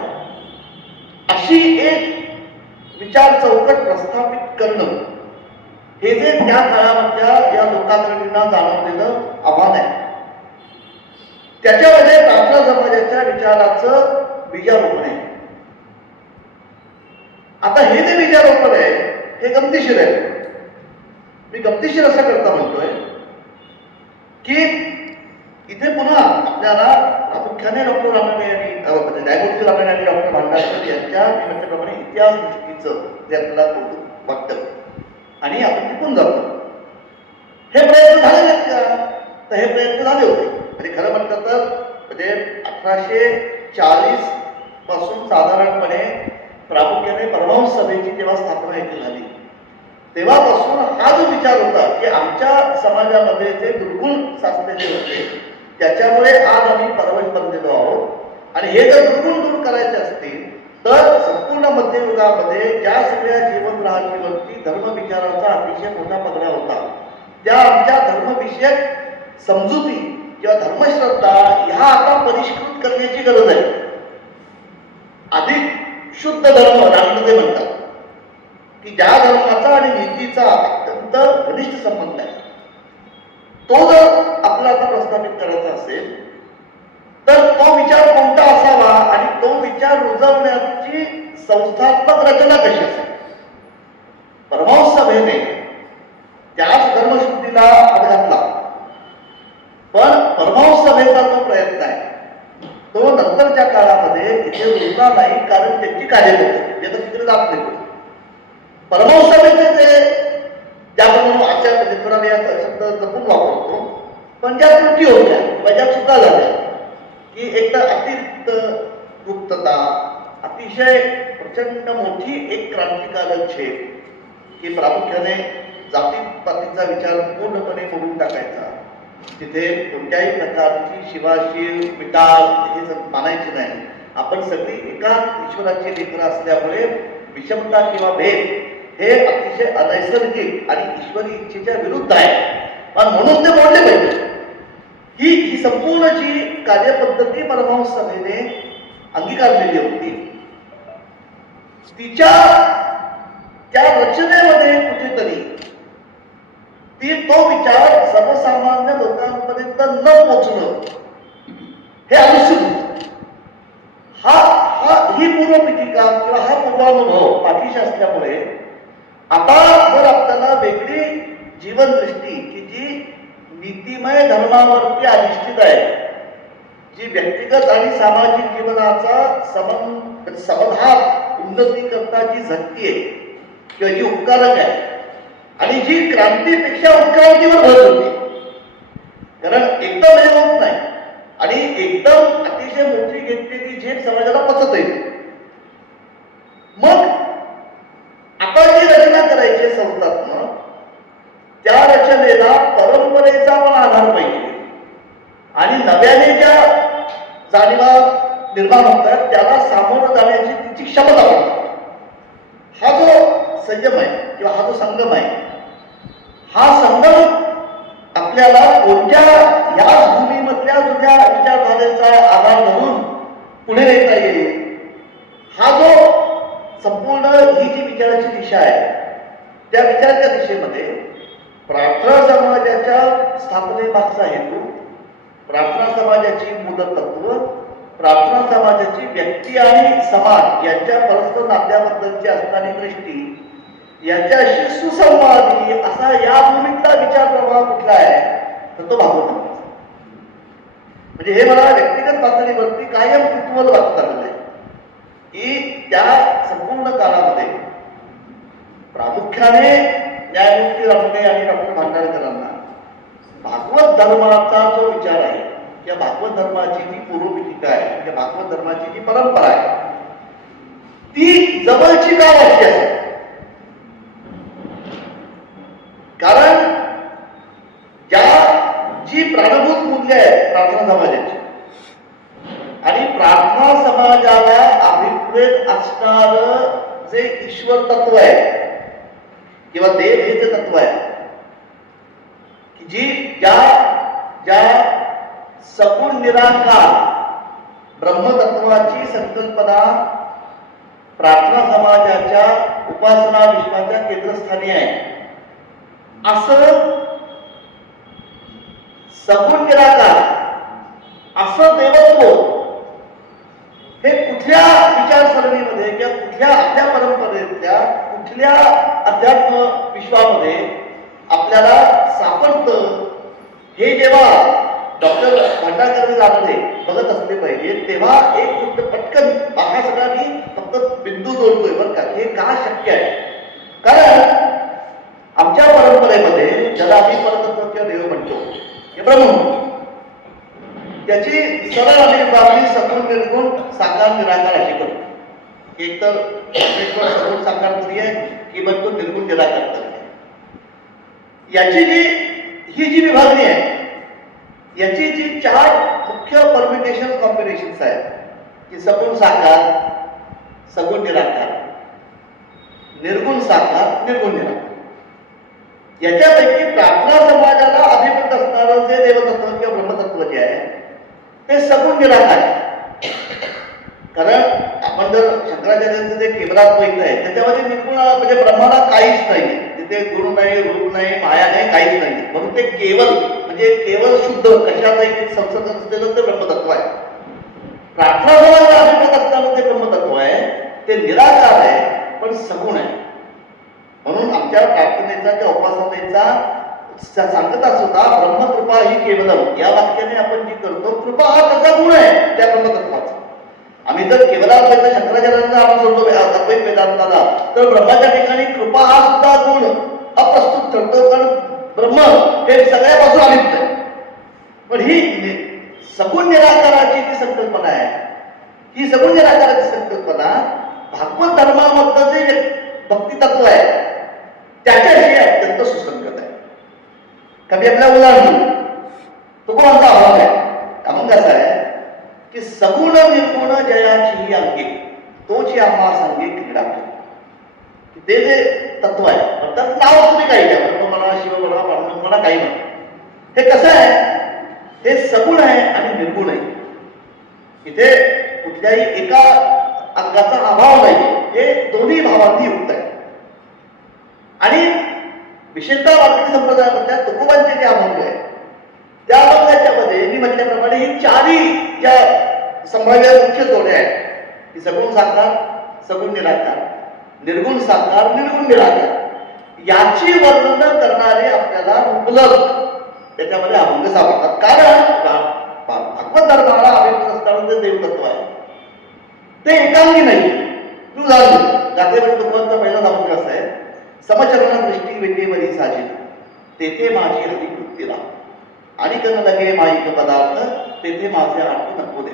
अशी एक विचार चौकट प्रस्थापित करणं हे जे त्या काळामधल्या या लोकांना जाणवलेलं आव्हान आहे. त्याच्यामध्ये प्रार्थना समाजाच्या विचाराचं बीजारोपण आहे. आता हे जे बीजारोपण आहे हे गमतीशीर आहे. मी गमतीशीर असं करता म्हणतोय की इथे पुन्हा आपल्याला प्रामुख्याने डॉक्टर रामणे यांनी न्यायमूर्ती रामणे आणि डॉक्टर भांडारकर यांच्या म्हटल्याप्रमाणे इतिहास दृष्टीचं जे आपल्याला कौतुक वाटतं आणि आपण टिकून जातो. हे प्रयत्न झाले नाहीत का? तर हे प्रयत्न झाले होते. आणि खरं म्हटलं तर म्हणजे 1840 पासून साधारणपणे प्रामुख्याने परमहंस सभेची जेव्हा स्थापना इथे झाली तेव्हापासून हा जो विचार होता की आमच्या समाजामध्ये जे दुर्गुण साचलेले होते त्याच्यामुळे आज आम्ही परवश बनलेलो आहोत आणि हे जर दुर्गुण दूर करायचे असतील तर संपूर्ण मध्ययुगामध्ये ज्या सगळ्या जीवनराहांवरती धर्मविचाराचा अतिशय मोठा पगडा होता त्या आमच्या धर्मविषयक समजुती किंवा धर्मश्रद्धा ह्या आता परिष्कृत करण्याची गरज आहे. अधिक शुद्ध धर्म रामदेव म्हणतात की ज्या धर्माचा आणि नीतीचा अत्यंत घनिष्ठ संबंध आहे तो जर आपल्याला आता प्रस्थापित करायचा असेल तर तो विचार कोणता असावा आणि तो विचार रुजवण्याची संस्थात्मक रचना कशी असेल. परमहंस सभेने त्याच धर्मशुद्धीला हात घातला पण परमहंस सभेचा जो प्रयत्न आहे तो नंतरच्या काळामध्ये इथे रुजला नाही कारण त्याची कार्यपद्धती याचा तिकडे जात नाही. परमहंस सभेचे जे ज्याप्रमाणे आचार्य मी याचा शब्द जपून वापरतो पण ज्या त्रुटी होत्या किंवा ज्या चुका झाल्या की एक तर अतिरिक्त गुप्तता अतिशय प्रचंड मोठी एक क्रांतिकारक छेद की प्रामुख्याने जातीपातीचा विचार पूर्णपणे मोडून टाकायचा. तिथे कोणत्याही प्रकारची शिवाशील मिटाल हे मानायचे नाही. आपण सगळी एकाच ईश्वराची लेकरं असल्यामुळे विषमता किंवा भेद हे अतिशय अनैसर्गिक आणि ईश्वरी इच्छेच्या विरुद्ध आहे पण म्हणून ते बोलले पाहिजे. ही संपूर्ण जी कार्यपद्धती परमहंस सभेने अंगीकारलेली होती तिच्या त्या रचनेमध्ये कुठेतरी तो विचार सर्वसामान्य लोकांपर्यंत न पोचणं हे अनुचित होतं. ही पूर्वपीठिका किंवा हा पूर्वानुभव पाठीशी असल्यामुळे आता जर आपल्याला वेगळी जीवनदृष्टी की जी नीतिमय धर्मावरती अधिष्ठित आहे जी व्यक्तिगत आणि सामाजिक जीवनाचा समधान उन्नती करता जी झटती आहे किंवा जी उपकारक आहे आणि जी क्रांतीपेक्षा उत्क्रांतीवर भर होती कारण एकदम हे होत नाही आणि एकदम अतिशय मोठी घेतलेली झेप समाजाला पचत येईल. मग आता जी रचना करायची संस्थात्मक त्या रचनेला परंपरेचा पण आधार पाहिजे आणि नव्याने ज्या जाणीवा निर्माण होतात त्याला सामोरं जाण्याची तिची क्षमता पाहिजे. हा जो संयम आहे किंवा हा जो संगम आहे हा संगम आपल्याला कोणत्या या भूमीमधल्या कुठल्या जुन्या विचारधारेचा आधार धरून पुढे नेता येईल, हा जो संपूर्ण ही जी विचाराची दिशा आहे, त्या विचाराच्या दिशेमध्ये प्रार्थना समाजाच्या स्थापनेमागचा हेतू, प्रार्थना समाजाची मूलत तत्व, प्रार्थना समाजाची व्यक्ती आणि समाज यांच्या परस्पर नात्याबद्दलची असणारी दृष्टी याच्याशी सुसंवादी असा या भूमीतला विचार प्रवाह कुठला आहे, तर तो भागवत. म्हणजे हे मला व्यक्तिगत पातळीवरती कायम कुतूहल वाटत आलेलं आहे की त्या संपूर्ण काळामध्ये प्रामुख्याने न्यायमूर्ती रमणे आणि डॉक्टर भांडारकरांना भागवत धर्माचा जो विचार आहे किंवा भागवत धर्माची जी पूर्वपीठिका आहे किंवा भागवत धर्माची जी परंपरा आहे ती जवळची का वाटते असेल. कारण जी प्राणभूत मूल्य आहेत प्रार्थना समाजाची आणि प्रार्थना समाजाला अभिप्रेत असणार जे ईश्वर तत्व आहे किंवा देव हे जे तत्व आहे की जी ज्या सगुण निराकार ब्रह्मतत्वाची संकल्पना प्रार्थना समाजाच्या उपासना विश्वाच्या केंद्रस्थानी आहे, असं सगुण निराकार असं देवत्व हे कुठल्या विचारसरणीमध्ये किंवा कुठल्या आपल्या परंपरेतल्या कुठल्या अध्यात्म विश्वामध्ये आपल्याला सापडतं, हे जेव्हा डॉक्टर भांडारकर जाणले बघत असले पाहिजे तेव्हा एक गोष्ट पटकन हा सगळा मी फक्त बिंदू जोडतोय बरं का, हे का शक्य आहे. कारण आमच्या परंपरेमध्ये ज्याला आम्ही परतत्व किंवा देव म्हणतो हे ब्रह्म, त्याची सरळ आम्ही बाबी सगुण निर्गुण साकार निराकार अशी करतो. एक तर परमेश्वर सगुण साकार तरी आहे की मग तो निर्गुण निराकार तरी आहे. याची ही जी विभागणी आहे याची जी 4 मुख्य परम्युटेशन कॉम्बिनेशन्स आहेत की सगुण साकार, सगुण निराकार, निर्गुण साकार, निर्गुण निराकार, याच्यापैकी प्रार्थना समाजाला अभिप्रेत असणारं जे देवतत्व किंवा ब्रह्मतत्व जे आहे ते सगुण निराकार आहे. कारण आपण जर शंकराचार्यांचं जे केवलाद्वैत आहे त्याच्यामध्ये निर्गुण म्हणजे ब्रह्माला काहीच नाही, तिथे गुण नाही, रूप नाही, माया नाही, काहीच नाही, म्हणून ते केवल म्हणजे केवळ शुद्ध कशाचाही संसर्ग नसलेलं ते ब्रह्मतत्व आहे. प्रार्थना समाजाला अभिप्रेत असताना ते ब्रह्मतत्व आहे, ते निराकार आहे पण सगुण आहे. म्हणून आमच्या प्रार्थनेचा किंवा उपासनेचा सांगता सुद्धा ब्रह्मकृपा ही केवलम या वाक्याने आपण जी करतो, कृपा हा त्याचा गुण आहे त्या ब्रह्मतत्वाचा. आम्ही जर केवलाद्वैत शंकराचार्यांना आपण सोडतो अद्वैत वेदांताला, तर ब्रह्माच्या ठिकाणी कृपा हा सुद्धा गुण अप्रस्तुत ठरतो, कारण ब्रह्म हे सगळ्यापासून अलिप्त आहे. पण ही सगुण निराकाराची जी संकल्पना आहे, ही सगुण निराकाराची संकल्पना भागवत धर्मामधलं जे भक्ती तत्व आहे त्याच्याशी अत्यंत सुसंगत आहे. कधी आपल्या उदाहरण तुकोबांचा अभाव आहे. अभंग असा आहे की सगुण निर्गुण जयाची ही अंगे तोची आम्हा सांगे क्रीडा. ते जे तत्व आहे अर्थात नाव तुम्ही काही द्या, म्हणा शिव म्हणा पांडुरंग म्हणा काही म्हणा, हे कसं आहे, हे सगुण आहे आणि निर्गुण आहे. इथे कुठल्याही एका अंगाचा अभाव नाही, हे दोन्ही भावांनी युक्त आहे. आणि विशेषतः वारकरी संप्रदायामधल्या तुकोबांचे जे अभंग आहे त्या अभंगाच्या मध्ये मी म्हटल्याप्रमाणे ही 4ही ज्या संभाव्य मुख्य जोड्या आहेत की सगुण साकार, सगुण निराकार, निर्गुण साकार, निर्गुण निराकार, याची वर्णन करणारे आपल्याला मुबलक त्याच्यामध्ये अभंग सापडतात. कारण भागवत धर्माला अभिप्रेत असताना जे देवतत्व आहे ते एकांगी नाही. तू जाते तुकोबांचा पहिला अभंग असा आहे, समचरण दृष्टी वेगेवरी साजी तेथे माझी हरी कृतीला आणि कन लगे माईक पदार्थ तेथे माझे आठवू नको दे.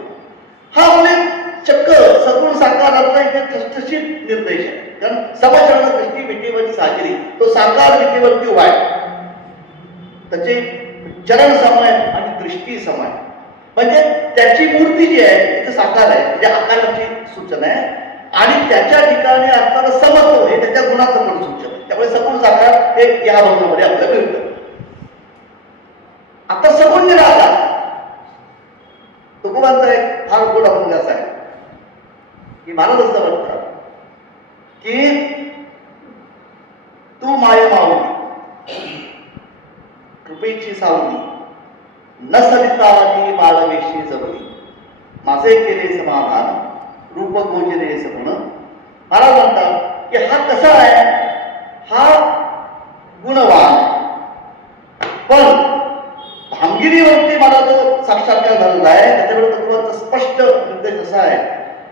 हा म्हणजे चक्क सगुण साकाराचा इथे ठसठशीत निर्देश आहे. कारण समचरण दृष्टी विटेवरी साजरी, तो साकार विटेवरती उभा आहे, त्याचे चरण समय आणि दृष्टी समय, म्हणजे त्याची मूर्ती जी आहे तिथे साकार आहे म्हणजे आकाराची सूचना आहे आणि त्याच्या ठिकाणी असताना समत्व हे त्याच्या गुणाचं पण सूचना आहे. त्यामुळे सगुण साकार हे या भावनामध्ये आपल्याला मिळतं. आता सगुण निराकार तुकोबांचा एक फार गोड अभंग असा आहे की महाराज असं म्हणतात की तू माय माऊली कृपेची सावली न सरिता ती माळवेशी जवळी माझे केले समाधान रूप गोजरे सगुण. महाराज म्हणतात की हा कसा आहे, हा गुणवान, पण भामगिरीवरती मला जो साक्षात्कार झालेला आहे त्याच्याकडे तत्वाचा स्पष्ट निर्देश असा आहे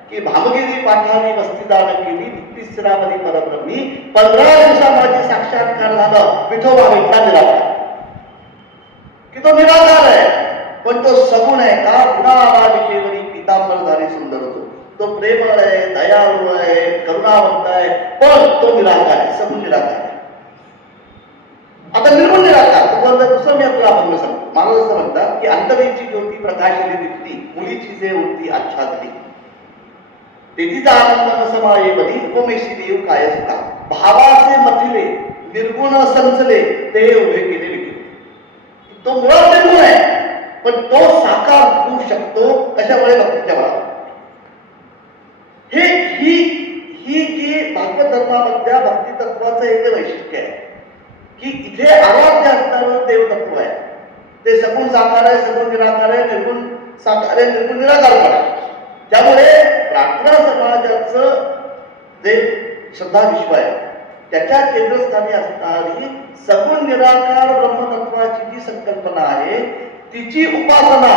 की भामगिरी पाठाने वस्तीदान केली तिसरामध्ये परब्रह्मी 15 दिवसा माझी साक्षात्कार झालं विठोबा विठ्ठल निराकार की तो निराकार आहे पण तो सगुण आहे का गुणाला विषयवरी पितांबरधारी सुंदर होतो. तो प्रेमळ आहे, दयाळू आहे, करुणावंत आहे, पण तो निराकार आहे, सगुण निराकार आहे. आता निर्गुण निराकार दुसरं मी आपल्याला अभंग सांगतो. महाराज असं म्हणतात की अंतरीची ज्योती प्रकाशली दिसती मुलीची जे होती आच्छादली तेथीचा आनंद न समाये बली उपमेशी देव काय सुखा भावाचे मथिले निर्गुण संचले ते उभे केले विके. तो मुळात निर्गुण आहे पण तो साकार होऊ शकतो कशामुळे भक्तीच्या बळावर. ही जी भागवत धर्मामधल्या भक्ती तत्वाचं एक वैशिष्ट्य आहे की इथे आराध्य असणारं देवतत्व आहे. ते सगुण साकार आहे, सगुण निराकार आहे, निर्गुण साकार आहे, निर्गुण निराकार आहे. त्यामुळे प्रार्थना समाजाचं जे श्रद्धा विश्व आहे त्याच्या केंद्रस्थानी असणारी सगुण निराकार ब्रह्मतत्वाची जी संकल्पना आहे तिची उपासना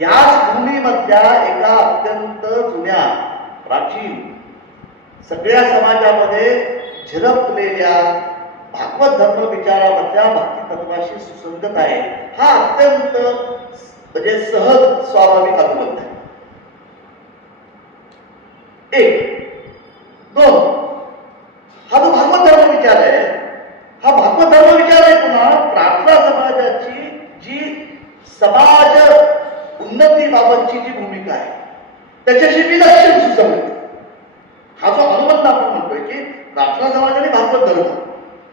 याच भूमीमधल्या एका अत्यंत जुन्या प्राचीन सगळ्या समाजामध्ये झिरपलेल्या भागवत धर्म विचारामधल्या भक्ती तत्वाशी सुसंगत आहे. हा अत्यंत म्हणजे सहज स्वाभाविक अनुबंध आहे. एक दोन हा जो भागवत धर्म विचार आहे हा भागवत धर्म विचार आहे पुन्हा प्रार्थना समाजाची जी समाज उन्नतीबाबतची जी भूमिका आहे त्याच्याशी विलक्षण सुसंगत. हा जो अनुबंध आपण म्हणतोय की प्रार्थना समाज आणि भागवत धर्म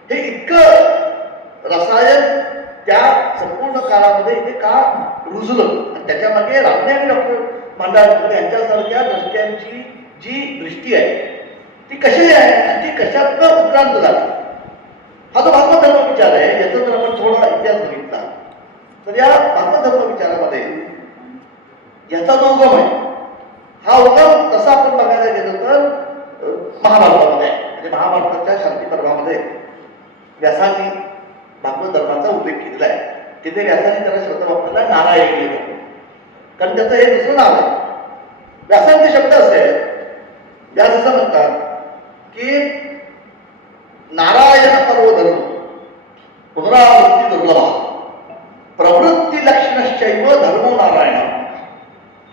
हे इतकं रसायन त्या संपूर्ण काळामध्ये इथे का रुजलं आणि त्याच्यामागे रामने आणि डॉक्टर मांडाळकर यांच्यासारख्या दृष्ट्यांची जी दृष्टी आहे ती कशी आहे आणि ती कशातनं उत्क्रांत झाली. हा जो भागवत धर्म विचार आहे याचा जर आपण थोडा इतिहास बघितला तर या भागवत धर्म विचारामध्ये याचा जो उगम आहे हा उगम तसा आपण बघायला गेलो तर महाभारतामध्ये आहे. म्हणजे महाभारताच्या शांती पर्वामध्ये व्यासांनी भागवत धर्माचा उल्लेख केलेला आहे. तिथे व्यासांनी त्याला शब्द वापरला नारायण लिहिलं कारण त्याचं हे दुसरं नाव आहे. व्यासांचे शब्द असे व्यास असं म्हणतात की नारायण पर्व धर्म पुनरावृत्ती दुर्लभा प्रवृत्ती लक्षणश्चैव धर्मो नारायण.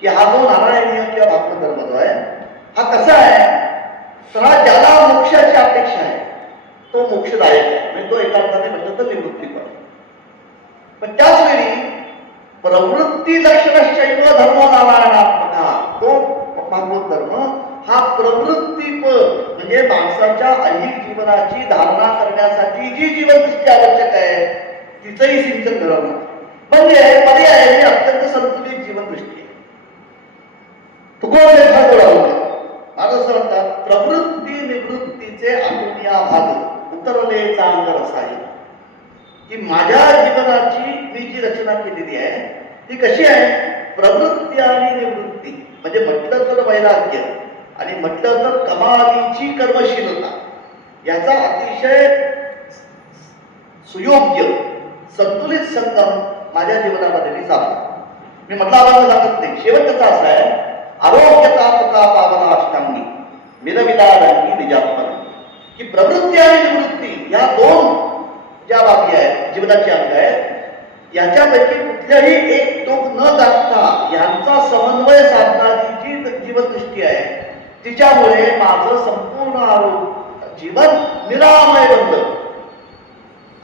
की हा जो नारायणीय किंवा भागवत धर्म जो आहे हा कसा आहे तर हा ज्याला मोक्षाची अपेक्षा आहे तो मोक्षदायक आहे. म्हणजे तो एका अर्थाने म्हटलं तर निवृत्तीपर. पण त्याच वेळी प्रवृत्ती लक्षणश्चैव धर्मो नारायणात्मका तो भागवत धर्म हा प्रवृत्तीप म्हणजे माणसाच्या ऐहिक जीवनाची धारणा करण्यासाठी जी जीवनदृष्टी आवश्यक आहे तिचंही सिंचन घडवणं म्हणजे पर्याय अत्यंत संतुलित जीवनदृष्टी आहे. तुकोबे फार गोड होता. माझं असं म्हणतात प्रवृत्ती निवृत्तीचे आत्मीया भाग उतरले चांग रसाई. की माझ्या जीवनाची मी जी रचना केलेली आहे ती कशी आहे प्रवृत्ती आणि निवृत्ती. म्हणजे म्हटलं तर वैराग्य आणि म्हटलं तर कमालीची कर्मशीलता याचा अतिशय सुयोग्य संतुलित संगम माझ्या जीवनामध्ये मी साधला. मी म्हटलं आपण सांगत नाही. शेवट त्याचा असा आहे आरोग्यता पका पावना अष्टांगी मिरविला रंगी निजात्मन. की प्रवृत्ती आणि निवृत्ती या दोन ज्या बाबी आहेत जीवनाची अंग आहेत याच्यापैकी कुठल्याही एक टोक न दाखता यांचा समन्वय साधणारी जी जीवनदृष्टी आहे तिच्यामुळे माझं संपूर्ण जीवन निरामय बनलं.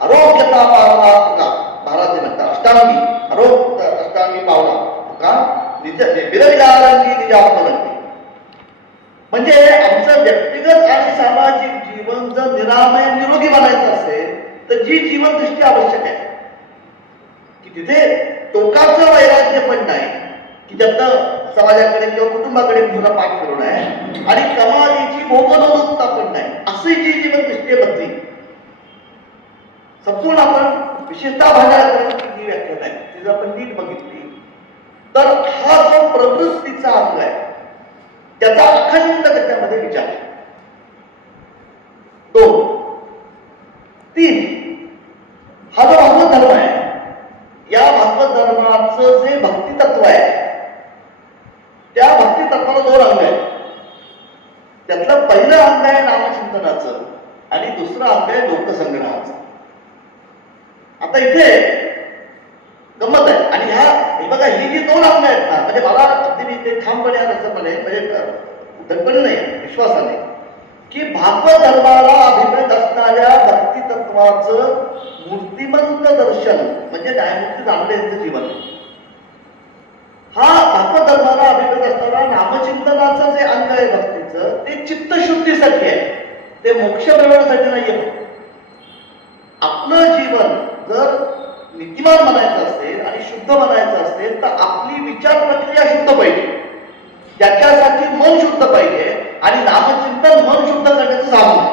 आरोग्यता पावना महाराज म्हणतात अष्टांगी आरोग्य अष्टांगी पावना का विरविलारंगी निजात्मरंगी. म्हणजे आमचं व्यक्तिगत आणि सामाजिक जीवन जर निरामय निरोगी बनायचं असेल तर जी जीवनदृष्टी आवश्यक आहे की तिथे टोकाचं वैराग्य पण नाही की त्यातनं समाजाकडे किंवा कुटुंबाकडे पुन्हा पाठ करून आहे आणि कमालीची भोगनोदुकता पण नाही, अशी जी जीवन दृष्टी बदली संपूर्ण आपण विशेषतः भागाची जी व्याख्या आहे ती जर आपण नीट बघितली तर हा जो प्रवृत्तीचा अंग आहे त्याचा अखंड त्याच्यामध्ये विचार. 2 3 हा जो भागवत धर्म आहे, या भागवत धर्माचं जे भक्ती तत्व आहे त्या भक्ती तत्वाला 2 अंग आहेत. त्यातलं पहिलं अंग आहे नामचिंतनाचं आणि दुसरं अंग आहे लोकसंग्रहाचं. आता इथे गंमत आहे आणि हे बघा ही जी 2 अंग आहेत ना, म्हणजे मला अगदी मी ते ठामपणे असं म्हणे म्हणजे उद्धटपणे नाही, विश्वासाने की भागवत धर्माला अभिप्रेत असणाऱ्या भक्ती तत्वाचं मूर्तिमंत दर्शन म्हणजे न्यायमूर्ती दामले यांचं जीवन. हा भागवत धर्माला अभिप्रेत असणारा नामचिंतनाचं जे अंग आहे भक्तीचं ते चित्तशुद्धीसाठी आहे, ते मोक्ष मिळवण्यासाठी नाहीये. आपलं जीवन जर नीतिमान म्हणायचं असेल आणि शुद्ध म्हणायचं असेल तर आपली विचार प्रक्रिया शुद्ध पाहिजे, त्याच्यासाठी मन शुद्ध पाहिजे आणि नामचिंतन मन शुद्ध करण्याचं साधन आहे.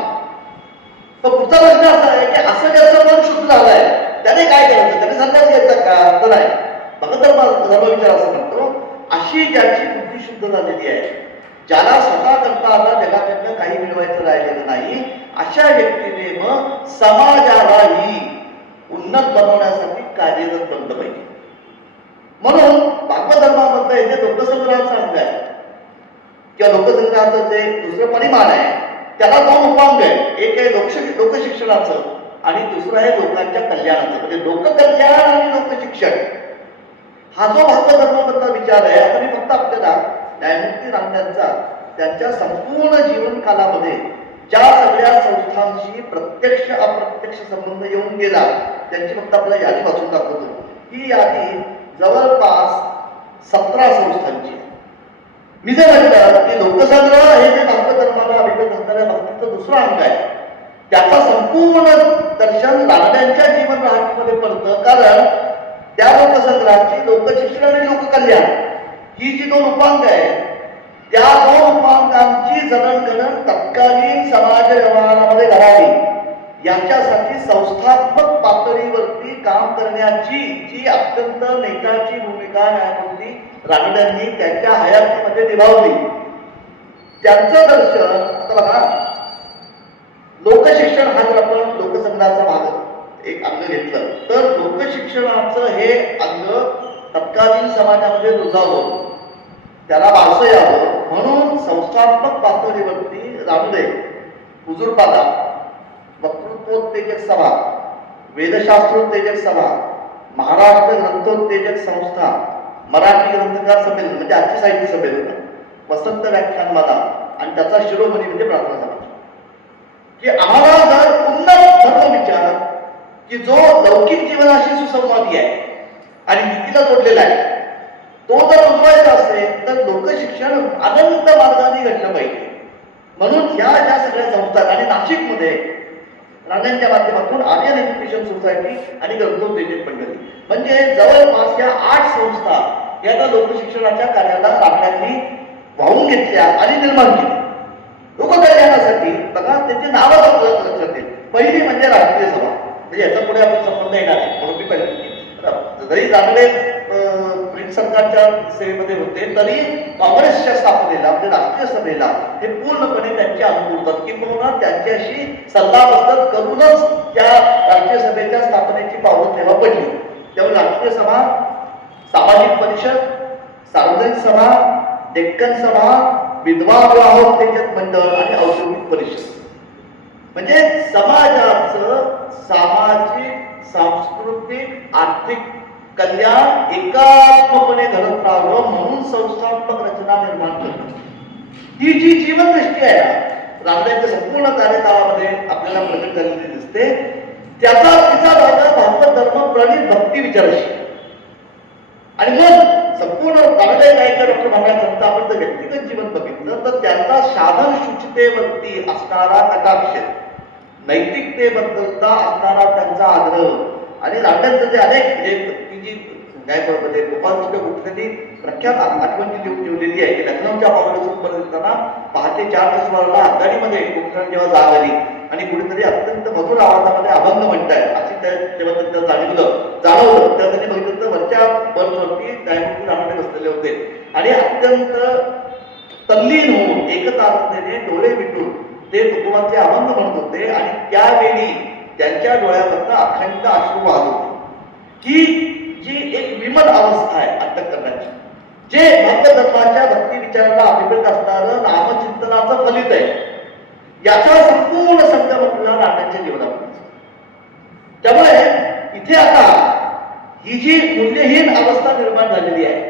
तर पुढचा प्रश्न असा आहे की असं ज्याचं मन शुद्ध झालंय त्याने काय करायचं, त्याने संन्यास घ्यायचा का? तर नाही, भगत धर्म विचार असं म्हणतो अशी ज्याची बुद्धी शुद्ध झालेली आहे, ज्याला स्वतः करता आला जगाकडनं काही मिळवायचं राहिलेलं नाही, अशा व्यक्तीने मग समाजालाही उन्नत बनवण्यासाठी कार्यरत बनलं पाहिजे. म्हणून भागवत धर्मामध्ये जे लोकसंग्रहाचा अंग आहे किंवा लोकसंग्रहाचं जे दुसरं परिमाण आहे त्याला 2 उपांग आहे. एक आहे लोकशिक्षणाचं आणि दुसरं आहे लोकांच्या कल्याणाचं, म्हणजे लोककल्याण आणि लोकशिक्षण. हा जो भागवत धर्माबद्दल विचार आहे, आता मी फक्त आपल्याला न्यायमूर्ती रामयांचा त्यांच्या संपूर्ण जीवन कालामध्ये ज्या सगळ्या संस्थांशी प्रत्यक्ष अप्रत्यक्ष संबंध येऊन गेला त्यांची फक्त आपल्याला यादी वाचून दाखवतो. ही यादी जवळपास 17 संस्थांची आहे. मी जर म्हटलं की लोकसंग्रह हे जे भागवत धर्माला अभिप्रेत असणाऱ्या भक्तीचं दुसरं अंग आहे त्याचा संपूर्ण दर्शन रानड्यांच्या जीवन राहणीमध्ये पडतं, कारण त्या लोकसंग्रहाची लोकशिक्षण आणि लोककल्याण ही जी 2 उपांग आहे त्या 2 उपांगांची जडणघडण तत्कालीन समाज व्यवहारामध्ये घडावी याच्यासाठी संस्थात्मक पातळीवरती काम करण्याची जी अत्यंत नेत्याची भूमिका न्यायमूर्ती रानड्यांनी त्यांच्या हयातीमध्ये निभावली. त्यांचं दर्शन आता बघा, लोकशिक्षण हा जर आपण लोकसंग्रहाचा भाग एक अंग घेतलं तर लोकशिक्षणाचं हे अंग तत्कालीन समाजामध्ये रुजावं, त्याला वारसं यावं म्हणून संस्थात्मक पातळीवरती रानडे, हुजूरपादा, वक्तृत्वोत्तेजक सभा, वेदशास्त्रोत्तेजक सभा, महाराष्ट्र ग्रंथोत्तेजक संस्था, मराठी ग्रंथकार संमेलन म्हणजे आजची साहित्य संमेलन, वसंत व्याख्यानमाला आणि त्याचा शिरोमणी म्हणजे प्रार्थना समाज. की आम्हाला जर उन्नत धर्म विचार की जो लौकिक जीवनाशी सुसंवादी आहे आणि नीतीला जोडलेला आहे तो जर उजवायचा असेल तर लोकशिक्षण अनंत मार्गाने घडलं पाहिजे. म्हणून ह्या ज्या सगळ्या संस्था आणि नाशिकमध्ये राण्यांच्या माध्यमातून आर्यन एज्युकेशन सोसायटी आणि ग्रंथोत्तेजक मंडळी म्हणजे जवळपास या 8 संस्था या लोकशिक्षणाच्या कार्याला राण्यांनी वाहून घेतल्या आणि निर्माण केली. लोककल्याणासाठी बघा त्याची नावच आपल्याला लक्षात येईल. पहिली म्हणजे राष्ट्रीय सभा, म्हणजे याचा पुढे आपण संबंध येणार आहे म्हणून मी पहिली जरी रानडे ब्रिटिश सरकारच्या सेवेमध्ये होते तरी काँग्रेसच्या स्थापनेला म्हणजे राष्ट्रीय सभेला हे पूर्णपणे त्यांचे अनुकूलतात किंवा त्यांच्याशी सल्लामसलत करूनच त्या राष्ट्रीय सभेच्या स्थापनेची पावलं तेव्हा पडली. त्यामुळे राष्ट्रीय सभा, सामाजिक परिषद, सार्वजनिक सभा, डेक्कन सभा, विधवा विवाहोत्तेजक मंडळ आणि औद्योगिक परिषद म्हणजे समाजाचं सामाजिक, सांस्कृतिक, आर्थिक कल्याण एकात्मपणे घडत राहावं म्हणून संस्थात्मक रचना निर्माण करणं ही जी जीवनदृष्टी आहे ना रामदेवच्या संपूर्ण कार्यकाळामध्ये आपल्याला प्रकट झालेली दिसते. तिचा भागवत धर्म प्रणित भक्ती विचाराशी आणि मग संपूर्ण रामदेव नाईक डॉक्टर भागात आपण जर व्यक्तिगत जीवन बघितलं तर त्यांचा साधन शुचितेवरती असणारा कटाक्ष, नैतिकतेबद्दलचा असणारा त्यांचा आग्रह आणि रामदेवचं जे अनेक जी गायकवाडमध्ये गोपालकृष्ण गोखलेंनी प्रख्यात आठवण ठेवलेली आहे की लखनौच्या पावलासून येताना पहाटे 4च्या सुमाराला आगगाडीमध्ये गोखलेंना जेव्हा जाग आली आणि कुठेतरी अत्यंत मधुर आवाजामध्ये अभंग म्हणताय अशी तेव्हा त्यांना जाणवलं तेव्हा त्यांनी बघितलं तर वरच्या बर्थवरती न्यायमूर्ती रानडे बसलेले होते आणि अत्यंत तल्लीन होऊन एकताने डोळे मिटून ते तुकोबांचे अभंग म्हणत होते आणि त्यावेळी त्यांच्या डोळ्यामधनं अखंड अश्रू वाहत होते ही जी एक विमल अवस्था आहे अंतःकरणाची जे भक्त धर्माच्या भक्ती विचाराला अभिप्रेत असणारं नामचिंतनाचं फलित आहे याचा संपूर्ण संगम आपल्याला राहण्याच्या जीवनामध्ये त्यामुळे इथे आता ही जी मूल्यहीन अवस्था निर्माण झालेली आहे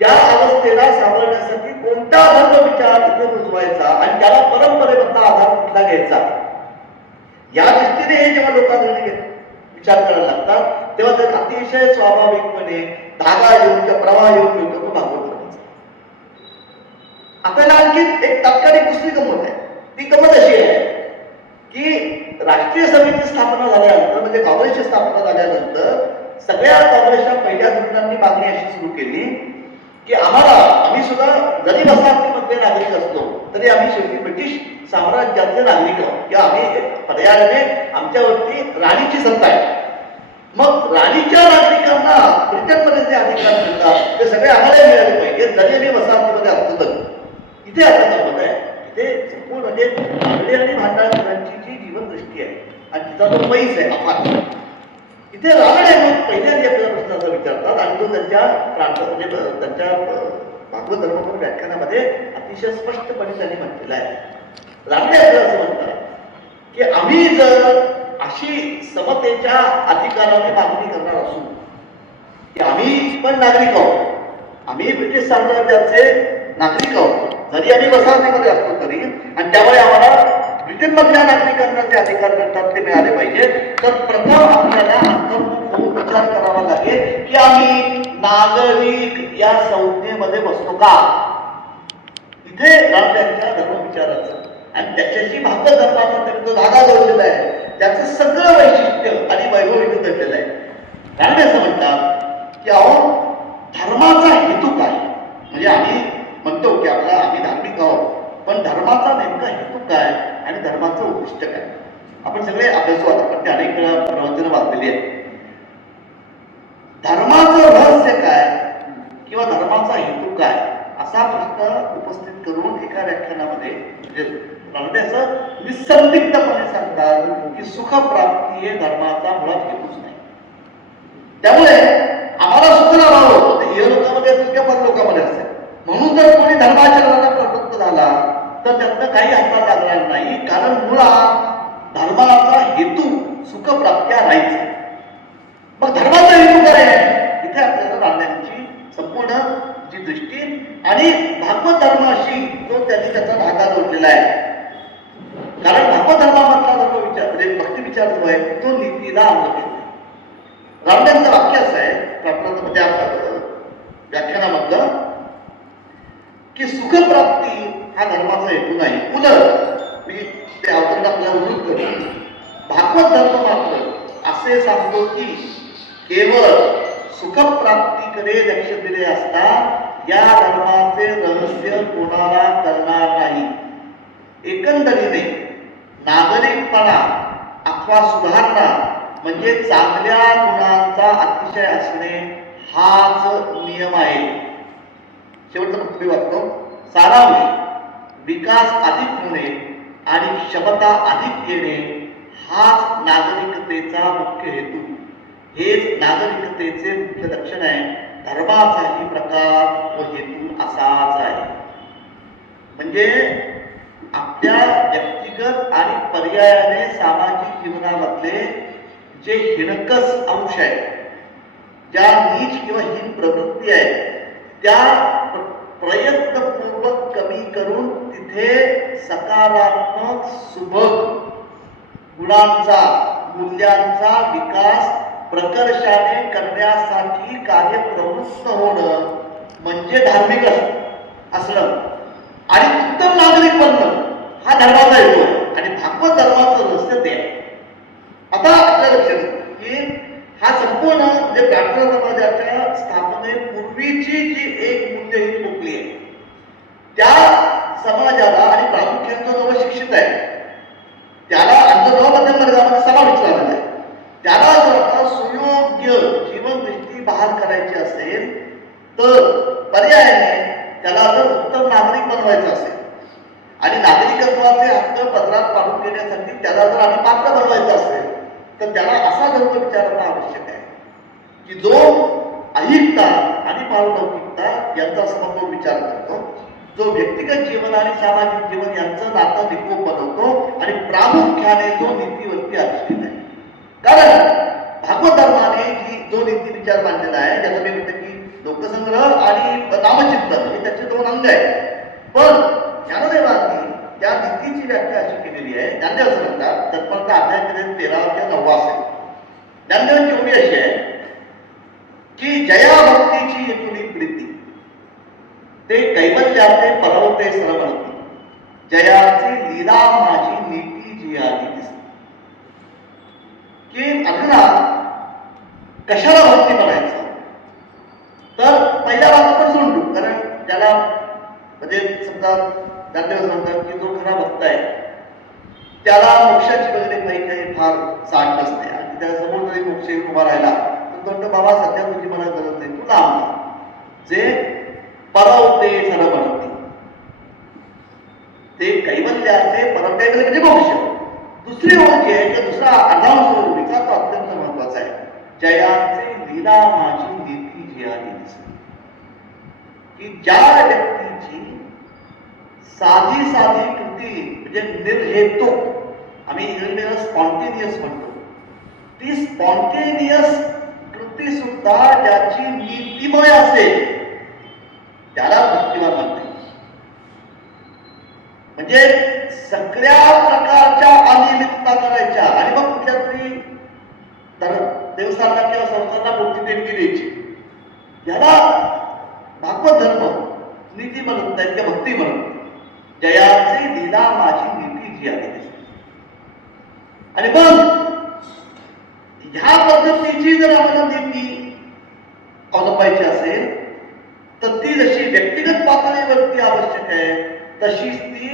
त्या अवस्थेला सावरण्यासाठी कोणता धर्म विचार इथे रुजवायचा आणि त्याला परंपरेमधला आधार कुठला घ्यायचा या दृष्टीने हे जेव्हा लोकांनी विचार करायला लागतात तेव्हा ते अतिशय स्वाभाविकपणे धागा येऊन किंवा प्रवाह येऊन मिळतो तो भागवत धर्माचा. आपल्याला आणखी एक तात्कालिक दुसरी गंमत आहे ती गंमत अशी आहे की राष्ट्रीय सभेची स्थापना झाल्यानंतर म्हणजे काँग्रेसची स्थापना झाल्यानंतर सगळ्या काँग्रेसच्या पहिल्या धोरणांनी मागणी अशी सुरू केली की आम्ही सुद्धा जरी वसाहतीमध्ये नागरिक असलो तरी आम्ही शेवटी ब्रिटिश साम्राज्याचे नागरिक आहोत किंवा आम्ही पर्यायाने आमच्यावरती राणीची सत्ता आहे मग राणीच्या नागरिकांना ब्रिटनमध्ये जे अधिकार मिळतात ते सगळे आम्हाला मिळाले पाहिजे जरी आम्ही वसाहतीमध्ये असतो तर इथे असं गमत आहे इथे संपूर्ण म्हणजे भांडे आणि भांडारांची जी जीवनदृष्टी आहे आणि तिचा जो पैस आहे अफाट इथे रानडे पहिल्यांदा आपल्याला प्रश्न असा विचारतात आणि तो त्यांच्या म्हणजे त्यांच्या भागवत धर्मपूर व्याख्यानामध्ये अतिशय स्पष्टपणे त्यांनी म्हटलेला आहे. रानडे आपल्याला असं म्हणतात की आम्ही जर अशी समतेच्या अधिकाराने मागणी करणार असू की आम्ही पण नागरिक आहोत आम्ही ब्रिटिश साम्राज्याचे नागरिक आहोत जरी आम्ही वसाहतीमध्ये असतो तरी आणि त्यामुळे आम्हाला ब्रिटनमधल्या नागरिकांना जे अधिकार मिळतात ते मिळाले पाहिजे तर प्रथम आपल्याला अंतर्मुख होऊन विचार करावा लागेल की आम्ही नागरिक या संज्ञेमध्ये बसतो का इथे रामदेवांच्या धर्मविचाराचं आणि त्याच्याशी भागवत धर्माचा त्यांनी जो धागा जोडलेला आहे त्याचं सगळं वैशिष्ट्य आणि वैभव इथे दडलेलं आहे. रामदे असं म्हणतात की अहो धर्माचा हेतू काय म्हणजे आम्ही म्हणतो की आम्ही धार्मिक आहोत पण धर्माचा नेमका हेतू काय आणि धर्माचं उद्दिष्ट काय आपण सगळे अभ्यासू आहोत पण ते अनेक वेळा प्रवचनं वाचलेली आहेत. धर्माचं रहस्य काय किंवा धर्माचा हेतू काय असा प्रश्न उपस्थित करून एका व्याख्यानामध्ये रानडे असं निसंदिग्धपणे सांगतात की सुखप्राप्ती हे धर्माचा मुळात हेतूच नाही. त्यामुळे आम्हाला सुख लाभावं ते हे लोकांमध्ये असेल किंवा पर लोकांमध्ये असेल म्हणून जर कोणी धर्माचरणाला प्रवृत्त झाला तर त्यातनं काही हातात लागणार नाही कारण मुळात धर्माचा हेतू सुखप्राप्त्या नाहीच. मग धर्माचा हेतू काय आहे इथे आपल्याला रानड्यांची संपूर्ण जी दृष्टी आणि भागवत धर्माशी जो त्यांनी त्याचा धागा जोडलेला आहे कारण भागवत धर्मामधला धर्म विचार म्हणजे भक्ती विचार जो आहे तो नीतीला अनुलक्षित आहे. रामदेवांचं वाक्य असं आहे आपल्या व्याख्यानामधलं की सुखप्राप्ती हा धर्माचा हेतू नाही उलट मी ते अवतरण आपल्याला उल्लेख करतो भागवत धर्म मात्र असे सांगतो की केवळ सुखप्राप्तीकडे लक्ष दिले असता या धर्माचे रहस्य कोणाला करणार नाही. एकंदरीने नागरिकपणा अथवा सुधारणा म्हणजे चांगल्या गुणांचा अतिशय असणे हाच नियम आहे. शेवटचा पुढे वाचतो सारांश विकास अधिक होणे आणि क्षमता अधिक येणे हाच नागरिकतेचा मुख्य हेतू हेच नागरिकतेचे मुख्य लक्षण आहे. धर्माचाही प्रकार व हेतू असाच आहे. म्हणजे आपल्या व्यक्तिगत आणि पर्यायाने सामाजिक जीवनामधले जे हिणकस अंश आहे ज्या नीच किंवा हीन प्रवृत्ती आहे त्या प्रयत्नपूर्वक कमी करून तिथे सकारात्मक सुबक गुणांचा मूल्यांचा विकास प्रकर्षाने करण्यासाठी कार्यप्रवृत्त होणं म्हणजे धार्मिक असणं आणि उत्तम नागरिक बनणं हा धर्माचा हेतू आहे आणि भागवत धर्माचं रहस्य ते आहे. आता आपल्या लक्षात येतं की हा संपूर्ण म्हणजे प्रार्थना समाजाच्या स्थापनेपूर्वीची जी एक मूल्य ही मुकली आहे, त्या समाजाला आणि प्रामुख्याने जो नवशिक्षित आहे त्याला अंतर्भावामध्ये समाविष्ट झालेला आहे, त्याला जर आता सुयोग्य जीवनदृष्टी बहाल करायची असेल तर पर्यायाने त्याला जर उत्तम नागरिक बनवायचं असेल आणि नागरिकत्वाचे हक्क पदरात पाडून देण्यासाठी त्याला जर आणि पात्र बनवायचं असेल तर त्याला असा धर्म विचारणं आवश्यक आहे की जो अहिंसा आणि पारलौकिकता यांचा समतोल विचार करतो, जो व्यक्तिगत जीवन आणि सामाजिक जीवन यांचं नातं निकोप बनवतो आणि प्रामुख्याने जो नीतीवरती अधिष्ठित आहे. कारण भागवत धर्माने जी जो नीती विचार मांडलेला आहे त्याचं मी म्हणतो की लोकसंग्रह आणि नामचिंतन हे त्याचे दोन अंग आहेत, पण ज्ञानदेवांनी त्या नीतीची व्याख्या अशी केलेली आहे. ज्ञानदेव असं म्हणतात, तत्परता अध्याय 13 किंवा 9 असेल. ज्ञानदेवांची ओळी अशी आहे की जया भक्तीची येथुनी प्रीती ते कैवल्याचे परवते सरवणती, जयाची लीला माझी नीती जी आली दिसते. की अर्जुना कशाला भक्ती म्हणायचं तर पहिल्या भाग आपण सोडू, कारण ज्याला म्हणजे समजा ज्ञानदेव सांगतात की जो खरा भक्त आहे त्याला मोक्षाची वगैरे काही फार साठ नसते आणि त्या समोर जरी मोक्ष उभा राहिला तर म्हणतो बाबा सध्या तुझी मला गरज नाही, तू लांब जे परवते सरवणती ते कैवल्याचे परवते म्हणजे मोक्ष. दुसरी ओळ जी आहे किंवा दुसरा अनाउन्स ओळीचा तो अत्यंत महत्वाचा आहे, जयाचे लीला माझी नीती जी आली दिसते. की ज्या व्यक्तीची साधी साधी कृती म्हणजे निर्हेतुक, आम्ही इंग्रजीला स्पॉन्टेनियस म्हणतो, ती स्पॉन्टेनियस कृती सुद्धा ज्याची नीतिमय असेल त्याला भक्तिवान म्हणते. म्हणजे सगळ्या प्रकारच्या अनियमितता करायच्या आणि मग कुठल्या तरी देवस्थानला किंवा संस्थांना मोठी देणगी द्यायची, याला भागवत धर्म नीती म्हणत नाही किंवा भक्ती म्हणत. जयाचे लीला माझी नीती जी आहे आणि मग ह्या पद्धतीची जर आम्हाला नीती अवलंबायची असेल तर ती जशी व्यक्तिगत पातळीवरती आवश्यक आहे तशीच ती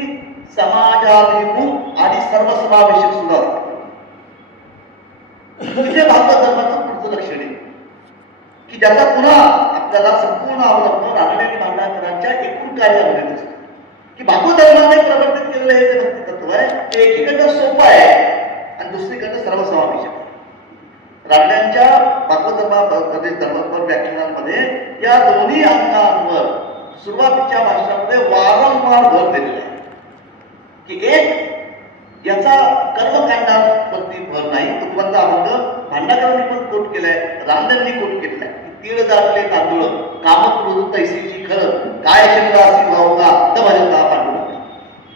समाजाभिमुख आणि सर्वसमावेशक सुद्धा असते. म्हणजे भागवत धर्माचं पुढचं लक्षण आहे की ज्याचा पुन्हा आपल्याला संपूर्ण अवलंब रानडे आणि भांडारकरांच्या एकूण कार्यामध्ये दिसतो. की भागवत धर्माने प्रवर्तित केलेलं हे जे भक्ती तत्व आहे ते एकीकडनं सोपं आहे आणि दुसरीकडनं सर्वसमावेशक आहे. रानड्यांच्या भागवत धर्मात्मक व्याख्यानांमध्ये या दोन्ही अंगांवर सुरुवातीच्या भाषणामध्ये वारंवार भर दिलेला आहे की एक याचा कर्मकांडावरती भर नाही. तुकोबांचा अभंग भांडाकरांनी पण कोट केलाय, रानड्यांनी कोट केलेला आहे. तीळ जातले तांदूळ कामक्रोध तैसीची खरं काय शंकरासी भाऊगा तर भजता पांडुरंग.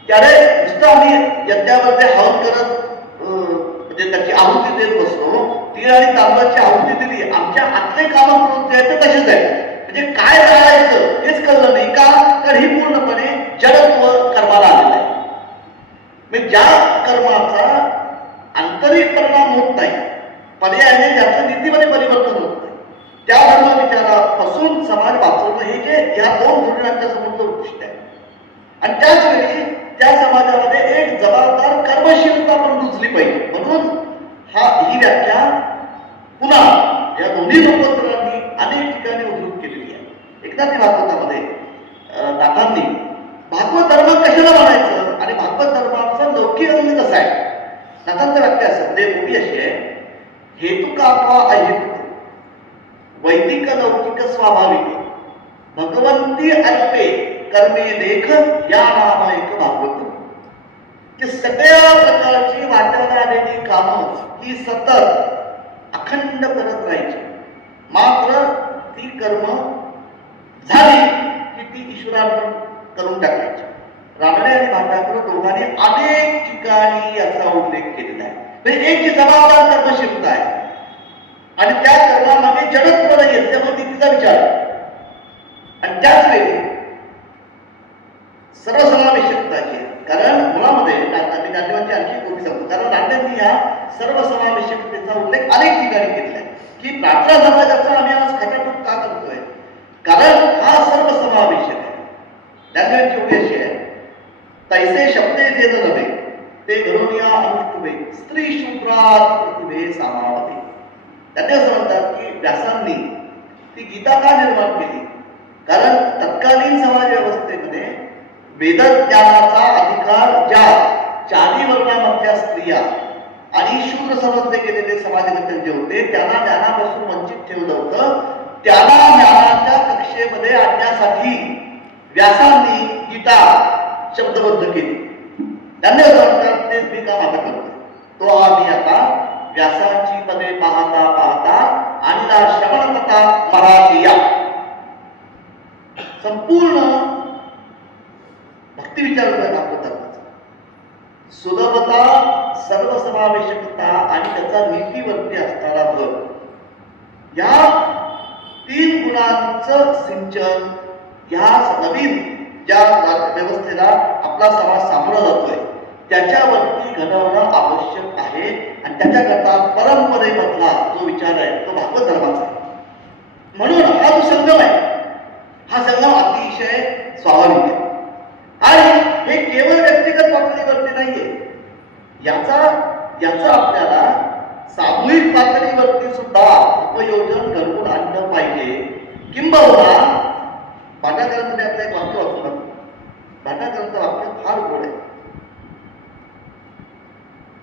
त्याने नुसतं आम्ही यज्ञामध्ये हवन करत म्हणजे त्याची आहुती देत बसलो, तीळ आणि तांदळाची आहुती दिली, आमच्या आतले कामक्रोध जे आहेत ते तसेच आहे. म्हणजे काय करायचं हेच कळलं नाही का, तर ही पूर्णपणे जडत्व कर्माला आलेलं आहे. म्हणजे ज्या कर्माचा आंतरिक परिणाम होत नाही, पर्यायाने ज्याचं नीतीमध्ये परिवर्तन होत नाही, त्या धर्म विचारापासून समाज वाचवणं हे जे या दोन धोरणांच्या समोरचं उद्दिष्ट आहे. आणि त्याच वेळी त्या समाजामध्ये एक जबाबदार कर्मशीलता पण रुजली पाहिजे. म्हणून ही व्याख्या पुन्हा या दोन्ही लोकोत्तरांनी अनेक ठिकाणी उद्धृत केलेली आहे. एकनाथी भागवतामध्ये नाथांनी भागवत धर्म कशाला म्हणायचं आणि भागवत धर्माचा लौकिक अंग कसा आहे, नाथांचं वाक्य असं म्हणजे ओवी अशी आहे, हेतुकात्वा अहेतुक वैदिक लौकिक स्वाभाविक भगवंती अल्पे कर्मे लेख या नाम एक भागवत. की सगळ्या प्रकारची वाट्याला आलेली कामं ही सतत अखंड करत राहायची, मात्र ती कर्म झाली की ती ईश्वरार्पण करून टाकायची. रानडे आणि भांडारकर दोघांनी अनेक ठिकाणी याचा उल्लेख केलेला आहे. म्हणजे एक जबाबदार कर्मशीलता आहे आणि त्या कर्मामध्ये जडत्व नाही आहे, त्यामुळे नीतीचा विचार आहे. आणि त्याच वेळी सर्वसमावेशकताची, कारण मुळामध्ये नाट्यवांची आणखी गोष्टी सांगतो, कारण नाट्यांनी ह्या सर्वसमावेशकतेचा उल्लेख अनेक ठिकाणी केलेला आहे की समाजाचा आम्ही आज खटाटोप का करतोय? कारण हा सर्वसमावेशक आहे. ज्ञानदेवांची ओवी अशी आहे, तैसे शब्दे जे नव्हे ते घरोनिया अनुष्ठुभे स्त्री शूद्रात प्रतिभे सामावते. त्यांनी असं म्हणतात की व्यासांनी ती गीता का निर्माण केली? कारण तत्कालीन समाज व्यवस्थेमध्ये वेदज्ञानाचा अधिकार ज्या चारी वर्णामधल्या स्त्रिया आणि शूद्र समजले गेलेले समाजघटक जे होते त्यांना ज्ञानापासून वंचित ठेवलं होतं, त्याला ज्ञानाच्या कक्षेमध्ये आणण्यासाठी व्यासांनी गीता शब्दबद्ध केली. त्यांनी असं म्हणतात तेच मी काम आता करतो. तो आम्ही आता व्यासांची पदे पाहता पाहता आणि श्रवणकथा मराठीया संपूर्ण भक्ती विचार दाखवतात. सुलभता, सर्वसमावेशकता आणि त्याचा नीतीवरती असणारा भर, या तीन गुणांचं सिंचन ह्या नवीन ज्या व्यवस्थेला आपला समाज सामोरा जातोय त्याच्यावरती घडवणं आवश्यक आहे. आणि त्याच्याकरता परंपरेमधला जो विचार आहे तो भागवत धर्माचा आहे. म्हणून हा जो संगम आहे, हा संगम अतिशय स्वाभाविक आहे. आणि हे केवळ व्यक्तिगत पातळीवरती नाहीये, याचा आपल्याला सामूहिक पातळीवरती सुद्धा उपयोजन घडवून आणलं पाहिजे. किंबहुना भांडाकरांचं आपलं एक वाक्य वाचू लागतो. भांडाकरांचं वाक्य फार गोड आहे.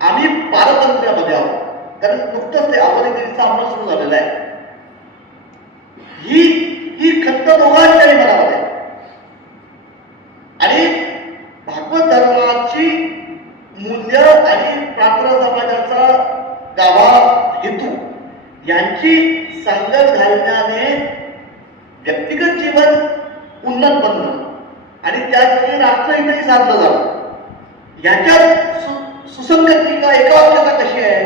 आम्ही पारतंत्र्यामध्ये आहोत, कारण नुकतंच ते आवडीचा अंमल सुरू झालेला आहे. ही खंत दोघांच्याही मनामध्ये आहे. आणि भागवत धर्माची मूल्य आणि प्रार्थना समाजाचा गाभा हेतू यांची सांगड घालण्याने व्यक्तिगत जीवन उन्नत बनणं आणि त्याचवेळी राष्ट्रहितही साधलं जातं. याच्यात सुसंगती का एकावाक्यता कशी आहे?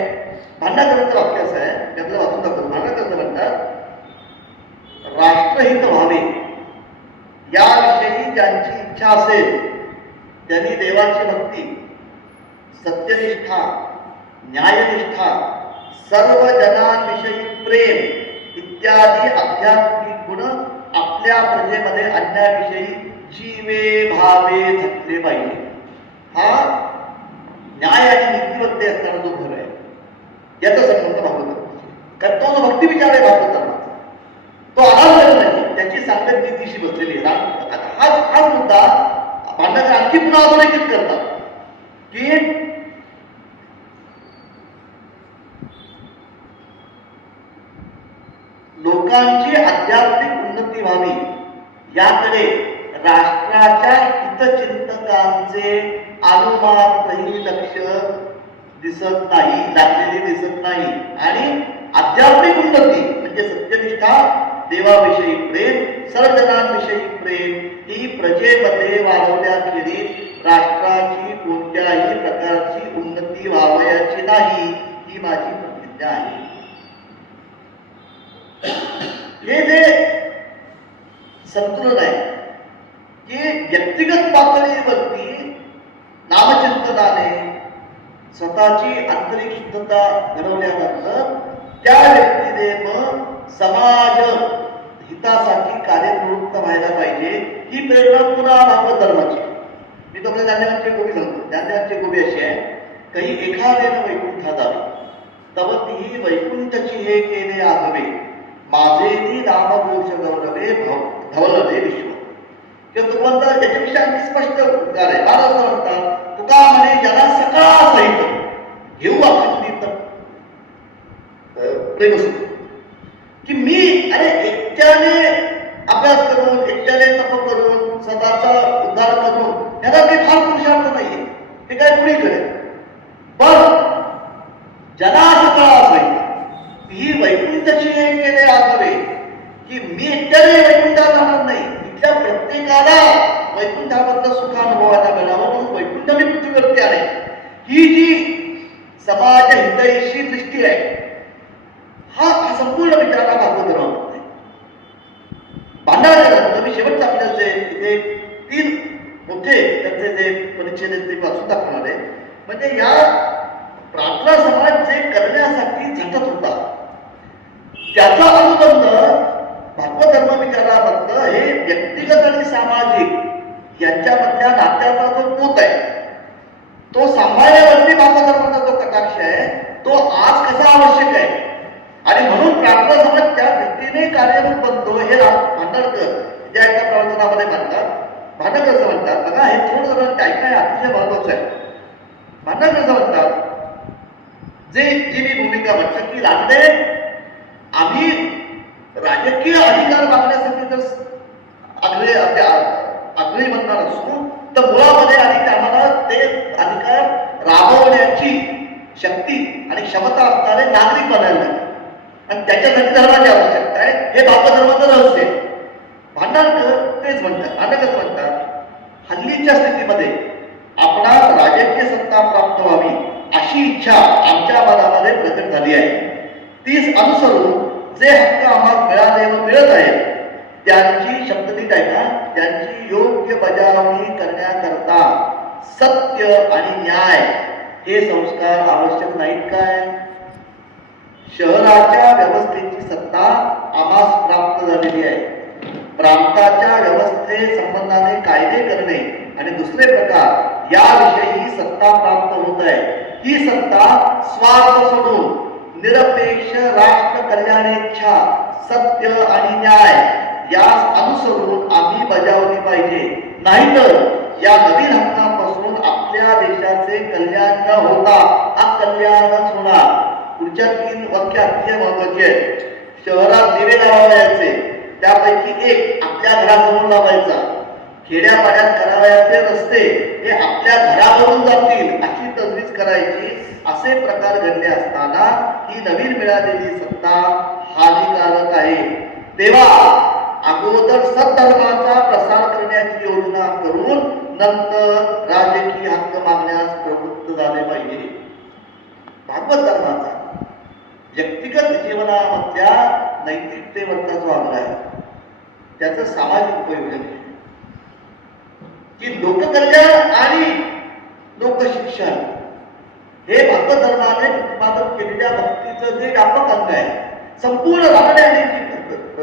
भांडाकरांचं वाक्य असं आहे, त्यातलं वाचून दाखवतो. भांडाकरांचं म्हणतात, राष्ट्रहित व्हावे याविषयी ज्यांची इच्छा असेल त्यांनी देवाची भक्ती, सत्यनिष्ठा, न्यायनिष्ठा, सर्व जनांविषयी प्रेम इत्यादी आध्यात्मिक गुण आपल्या प्रजेमध्ये आणण्याविषयी जीवे भावे झटले पाहिजे. हा न्याय आणि नीतीमध्ये असताना जो भर आहे याचा संबंध भागवत धर्माचा. कारण तो जो भक्ती विचार आहे भागवत धर्माचा, तो आधार नाही, त्याची सांगत नीतीशी बसलेली आहे. हाच मुद्दा भांडकर आणखी पुन्हा अधोरेखित करतात की लोकांची आध्यात्मिक उन्नती व्हावी याकडे राष्ट्राच्या हितचिंतकांचे अनुमात्रही लक्ष दिसत नाही, लागलेले दिसत नाही. आणि आध्यात्मिक उन्नती म्हणजे सत्यनिष्ठा, देवाविषयी प्रेम, सर्वजनांविषयी प्रेम ही प्रजेमध्ये वाढवण्याखेरीज राष्ट्राची कोणत्याही प्रकारची उन्नती व्हावयाची नाही, ही माझी प्रतिज्ञा आहे. हे जे संतुलन आहे की व्यक्तिगत पातळीवरती नामचिंतनाने स्वतःची आंतरिक शुद्धता घडवल्यानंतर त्या व्यक्तीने मग समाज हितासाठी कार्यप्रवृत्त व्हायला पाहिजे. ही प्रेरणा पुन्हा भागवत धर्माची. मी तुम्हाला ज्ञानदेवांची गोबी सांगतो. ज्ञानदेवांची गोबी अशी आहे, काही एखाद्यानं वैकुंठा जावे तव तीही वैकुंठची हे केले आगवे, माझे ती नामघोष गौरवे धवलले विश्व. किंवा तुमचा याच्यापेक्षा आणखी स्पष्ट उद्गार आहे. मला असं म्हणतात, तुका म्हणे ज्याला सकाळ सहित घेऊ अखंडित प्रेमसूत्र, की मी अरे एकट्याने अभ्यास करून, एकट्याने तप करून, स्वतःचा उद्धार करून याला काही फार पुरुषार्थ नाहीये, ते काय कुणी करेल. पण ज्याला सकाळ सहित ही वैकुंठाची हे केले आगवे, की मी एकट्याने वैकुंठात जाणार नाही, इथल्या प्रत्येकाला वैकुंठाबद्दल सुख अनुभवायला मिळावं म्हणून वैकुंठ मी पृथ्वीवरती आले. ही जी समाज हितैषी दृष्टी आहे, हा संपूर्ण विचाराला भागवत धर्मामध्ये भांडारकरांचं मी शेवटचं आपल्याला जे इथे 3 मोठे त्यांचे जे परिच्छेद ते वाचून दाखवणार आहे. म्हणजे या प्रार्थना समाज जे करण्यासाठी झटत होता त्याचा अनुभव आपल्यावरती भागवत धर्माचा जो कटाक्ष आहे तो आज कसा आवश्यक आहे आणि म्हणून प्रार्थना समाज त्या रीतीने कार्यरत बनतो हे भांडारकर ज्या एका प्रवचनामध्ये म्हणतात. भांडारकर असं म्हणतात, बघा हे थोडं जरा काय काय अतिशय महत्वाचं आहे. भांडारकर असं म्हणतात, जी मी भूमिका म्हटलं की लागणे आम्ही राजकीय अधिकार मागण्यासाठी जर आग्रही म्हणणार असू तर मुळामध्ये आणि आम्हाला ते अधिकार राबवण्याची शक्ती आणि क्षमता असणारे नागरिक बनायला लागले आणि त्याच्यासाठी धर्माची आवश्यकता आहे. हे भागवत धर्माचं रहस्य आहे. भांडारकर तेच म्हणतात. भांडारकर म्हणतात, हल्लीच्या स्थितीमध्ये आपणास राजकीय सत्ता प्राप्त व्हावी अशी इच्छा आमच्या मनामध्ये प्रकट झाली आहे. तीच अनुसरून जे हक्क आम्हाला मिळाले व मिळत आहेत त्यांची शब्दनीट आहे ना, त्यांची योग्य बजावणी करण्याकरता सत्य आणि न्याय हे संस्कार आवश्यक नाहीत काय? शहराच्या व्यवस्थेची सत्ता आम्हास प्राप्त झालेली आहे. प्रांताच्या व्यवस्थे संबंधाने कायदे करणे आणि दुसरे प्रकार याविषयी ही सत्ता प्राप्त होत आहे. ही सत्ता स्वार्थ सोडून निरपेक्ष राष्ट्र कल्याणेच्छा सत्य आणि न्याय यास अनुसरून आम्ही बजावली पाहिजे. नाहीतर या नवीन हक्कापासून आपल्या देशाचे कल्याण न होता अकल्याणच होणार. पुढच्या 3 वाक्य अतिशय महत्वाची आहेत. शहरात दिवे लावायचे, त्यापैकी एक आपल्या घरासमोर लावायचा. खेड्यापाड्यात करावयाचे रस्ते हे आपल्या घरावरून जातील अशी तजवीज करायची. असे प्रकार घडले असताना ही नवीन मिळालेली सत्ता हानिकारक आहे. तेव्हा अगोदर सद्धर्माचा प्रसार करण्याची योजना करून नंतर राजकीय हक्क मागण्यास प्रवृत्त झाले पाहिजे. भागवत धर्माचा व्यक्तिगत जीवनामधल्या नैतिकतेवरचा जो आग्रह आहे त्याचं सामाजिक उपयोजन आहे की लोककल्याण आणि लोकशिक्षण हे भागवत धर्माने प्रतिपादन केलेल्या भक्तीचं जे व्यापक अंग आहे. संपूर्ण राहण्याने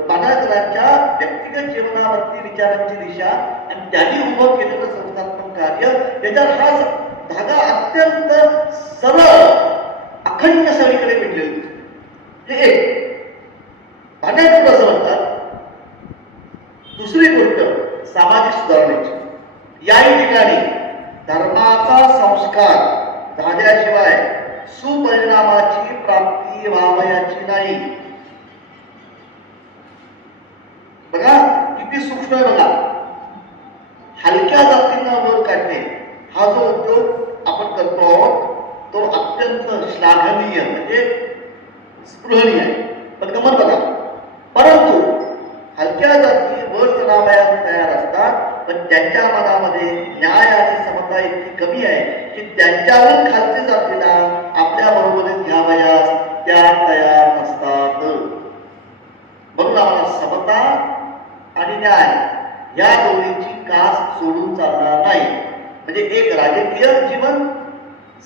भांडारकरांच्या व्यक्तिगत जीवनावरती विचारांची दिशा आणि त्यांनी उभं केलेलं संस्थात्मक कार्य त्याच्यात हा धागा अत्यंत सरळ अखंड सगळीकडे पेटलेला दिसतो. हे एक भांडारकर असं म्हणतात. दुसरी गोष्ट सामाजिक सुधारणेची. याही ठिकाणी धर्माचा संस्कार झाल्याशिवाय सुपरिणामाची प्राप्ती व्हावयाची नाही. बघा किती सूक्ष्म आहे बघा. हलक्या जातींना वर काढणे हा जो उद्योग आपण करतो तो अत्यंत श्लाघनीय म्हणजे स्पृहणीय आहे. पण गमत बघा, परंतु हलक्या जाती वर चढावयास तयार असतात पण त्यांच्या मनामध्ये न्याय आणि समता इतकी कमी आहे की त्यांच्यावर खालच्या जातीला आपल्या बरोबरीत घ्यावयास त्या तयार नसतात. म्हणून आम्हाला समता आणि न्याय या दोन्हीची कास सोडून चालणार नाही. म्हणजे एक राजकीय जीवन,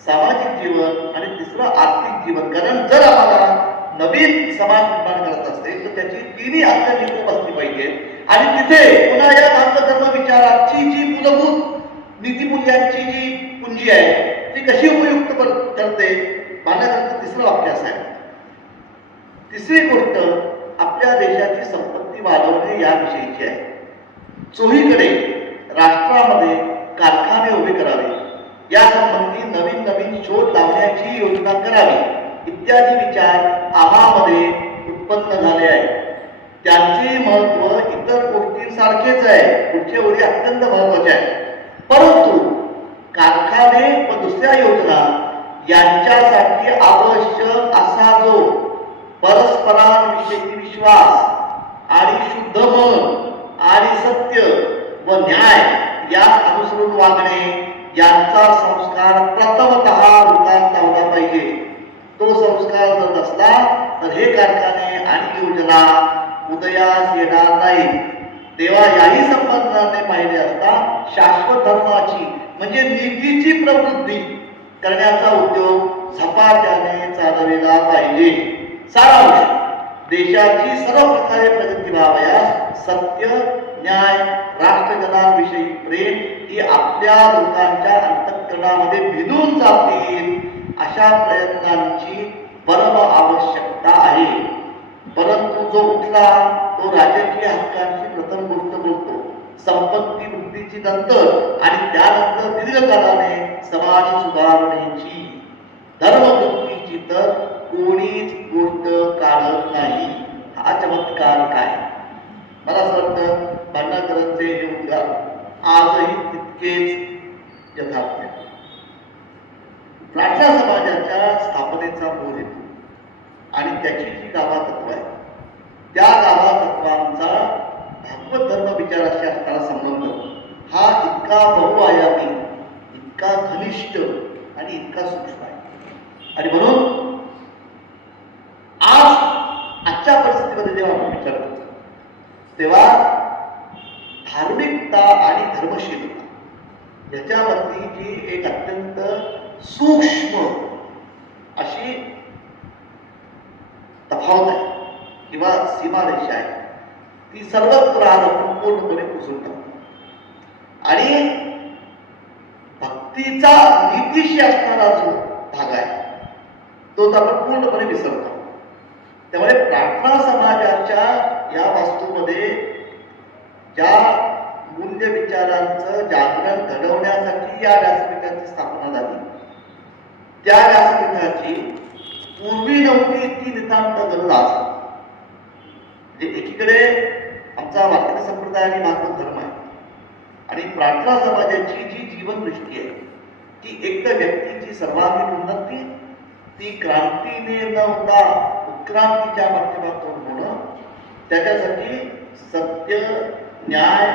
सामाजिक जीवन आणि तिसरं आर्थिक जीवन. कारण जर आम्हाला नवीन समाज निर्माण करत असेल तर त्याची तिन्ही हक्क निकोप असली पाहिजे. आणि तिथे पुन्हा या धर्म विचाराची जी मूलभूत नीतिमूल्यांची जी पुंजी आहे ती कशी उपयुक्त करते. भांडारकरांचं तिसरं वाक्य असं आहे. तिसरी गोष्ट आपल्या देशाची संपत्ती वाढवणे याविषयीची आहे. चोहीकडे राष्ट्रामध्ये कारखाने उभे करावे, यासंबंधी नवीन नवीन शोध लावण्याची योजना करावी इत्यादी विचार आम्हामध्ये उत्पन्न झाले आहेत. त्यांचे महत्व इतर गोष्टींसारखेच आहे. पुढच्या ओळी अत्यंत महत्वाच्या आहेत. परंतु कारखाने व दुसऱ्या योजना यांच्यासाठी आवश्यक असा जो परस्परांविषयी विश्वास आणि शुद्ध मन आणि सत्य व न्याय यास अनुसरून वागणे यांचा संस्कार प्रथमतः रूपात लावला पाहिजे. तो संस्कार जर नसला तर हे कारखाने आणि योजना उदयास येणार नाही. तेव्हा याही संबंधाने पाहिले असता शाश्वत धर्माची म्हणजे नीतीची प्रवृत्ती करण्याचा उद्योग झपाट्याने चालविला पाहिजे. सारांश, देशाची सर्व प्रकारे प्रगती व्हावयास सत्य न्याय, राष्ट्रजनांविषयी प्रेम ही आपल्या लोकांच्या अंतःकरणामध्ये भिनून जातील अशा प्रयत्नांची परम आवश्यकता आहे. परंतु जो उठला तो राजकीय हक्कांची प्रथम गोष्ट बोलतो, संपत्ती वृद्धीची नंतर आणि त्यानंतर दीर्घकाळाने समाज सुधारणेची, धर्मवृत्तीची तर कोणीच गोष्ट काढत नाही. हा चमत्कार काय! मला असं वाटतं भांडारकरांचे हे उद्गार आजही तितकेच यथार्थ आहेत. प्रार्थना समाजाच्या स्थापनेचा मूळ हेतू आणि त्याची जी गाभा तत्व आहे, त्या गाभा तत्वांचा भागवत धर्म विचाराशी असणारा संबंध हा इतका बहुआयामी, इतका घनिष्ठ आणि इतका सूक्ष्म आहे. आणि म्हणून आजच्या परिस्थितीमध्ये जेव्हा आपण विचार करतो तेव्हा धार्मिकता आणि धर्मशीलता याच्यामधली जी एक अत्यंत सूक्ष्म अशी तफावत आहे किंवा सीमारेषा आहे, ती सर्वत्र आपण पूर्णपणे पुसून टाकतो आणि भक्तीचा नीतीशी असणारा जो भाग आहे तो आपण पूर्णपणे विसरतो. त्यामुळे प्रार्थना समाजाच्या या वास्तूमध्ये ज्या मूल्य विचारांचं जागरण घडवण्यासाठी या व्यासपीठाची स्थापना झाली, त्या व्यासपीठाची पूर्वी नव्हती इतकी नितांत गरज आज. म्हणजे एकीकडे आमचा वारकरी संप्रदाय आणि भागवत धर्म आहे आणि प्रार्थना समाजाची जी जीवनदृष्टी आहे ती एक तर व्यक्तीची सर्वांगीण उन्नती, ती क्रांतीने न होता उत्क्रांतीच्या माध्यमातून होणं, त्याच्यासाठी सत्य, न्याय,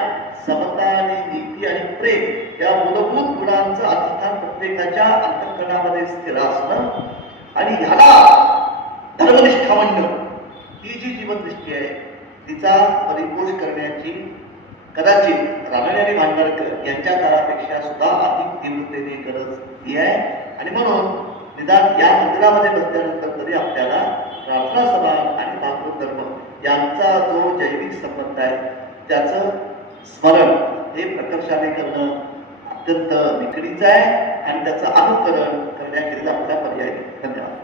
समता आणि नीती आणि प्रेम या मूलभूत गुणांचं अधिष्ठान प्रत्येकाच्या अंतःकरणामध्ये स्थिर असणं आणि ह्याला धर्मनिष्ठा म्हणणं, ही जी जीवनदृष्टी आहे तिचा परिपोष करण्याची कदाचित रामायण आणि भांडारकर यांच्या काळापेक्षा सुद्धा अधिक तीव्रतेने गरज ही आहे. आणि म्हणून निदान या मंदिरामध्ये बसल्यानंतर तरी आपल्याला प्रार्थना समाज आणि भागवत धर्म यांचा जो जैविक संबंध आहे त्याचं स्मरण हे प्रकर्षाने करणं अत्यंत निकडीचं आहे आणि त्याचं अनुकरण करण्याखेरीज आपला पर्याय नाही. धन्यवाद.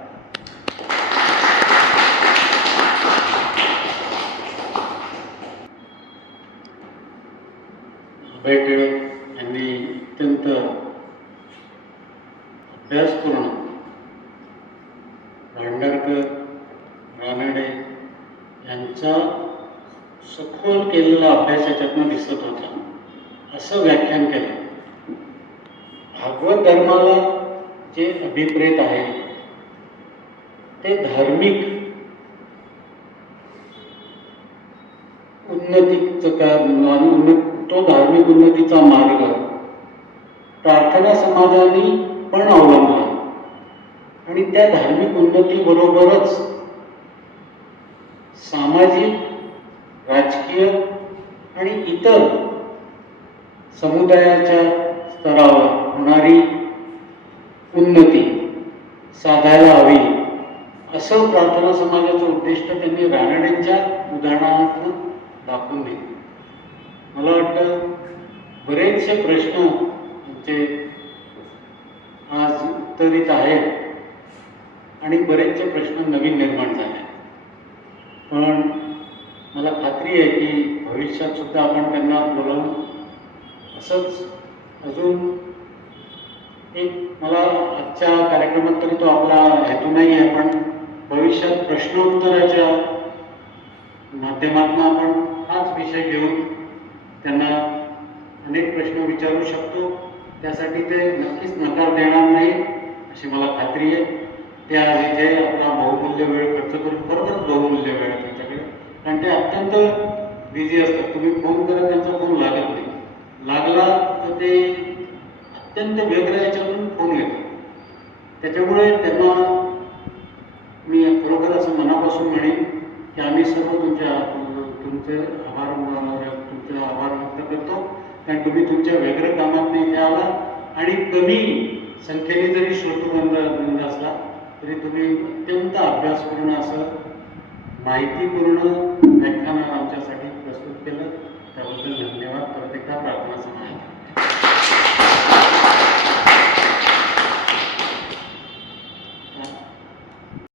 अभय टिळक यांनी अत्यंत अभ्यासपूर्ण भांडारकर, रानडे यांचा सखोल केलेला अभ्यास याच्यातनं दिसत होता, असं व्याख्यान केलं. भागवत धर्माला जे अभिप्रेत आहे ते धार्मिक उन्नतीचं तो धार्मिक उन्नतीचा मार्ग प्रार्थना समाजाने पण अवलंबला आणि त्या धार्मिक उन्नतीबरोबरच सामाजिक, राजकीय आणि इतर समुदायाच्या स्तरावर होणारी उन्नती साधायला हवी, असं प्रार्थना समाजाचं उद्दिष्ट त्यांनी रानडेंच्या उदाहरणातून दाखवून दिले. मला वाटतं बरेचसे प्रश्न जे आज उत्तरित आहेत आणि बरेचसे प्रश्न नवीन निर्माण झाले, पण मला खात्री आहे की भविष्यात सुद्धा आपण त्यांना बोलावून असंच अजून एक, मला आजच्या कार्यक्रमात तरी तो आपला हेतू नाही आहे, पण भविष्यात प्रश्नोत्तराच्या माध्यमातून आपण हाच विषय घेऊन त्यांना अनेक प्रश्न विचारू शकतो. त्यासाठी ते नक्कीच नकार देणार नाही अशी मला खात्री आहे. ते आज इथे आपला बहुमूल्य वेळ खर्च करून, बरोबरच बहुमूल्य वेळ आहे त्यांच्याकडे, कारण ते अत्यंत बिझी असतात. तुम्ही फोन करत त्यांचा फोन लागत नाही, लागला तर ते अत्यंत व्यग्र याच्यातून फोन येतो. त्याच्यामुळे त्यांना मी खरोखर असं मनापासून म्हणेन की आम्ही सर्व तुमचे आभार व्यक्त करतो, कारण तुम्ही तुमच्या वेगळ्या कामात नाही इथे आला आणि कमी संख्येने जरी श्रोतृवृंद असला तरी तुम्ही अत्यंत अभ्यासपूर्ण असं माहितीपूर्ण व्याख्यान आमच्यासाठी प्रस्तुत केलं. त्याबद्दल धन्यवाद. परत एकदा प्रार्थना समाज.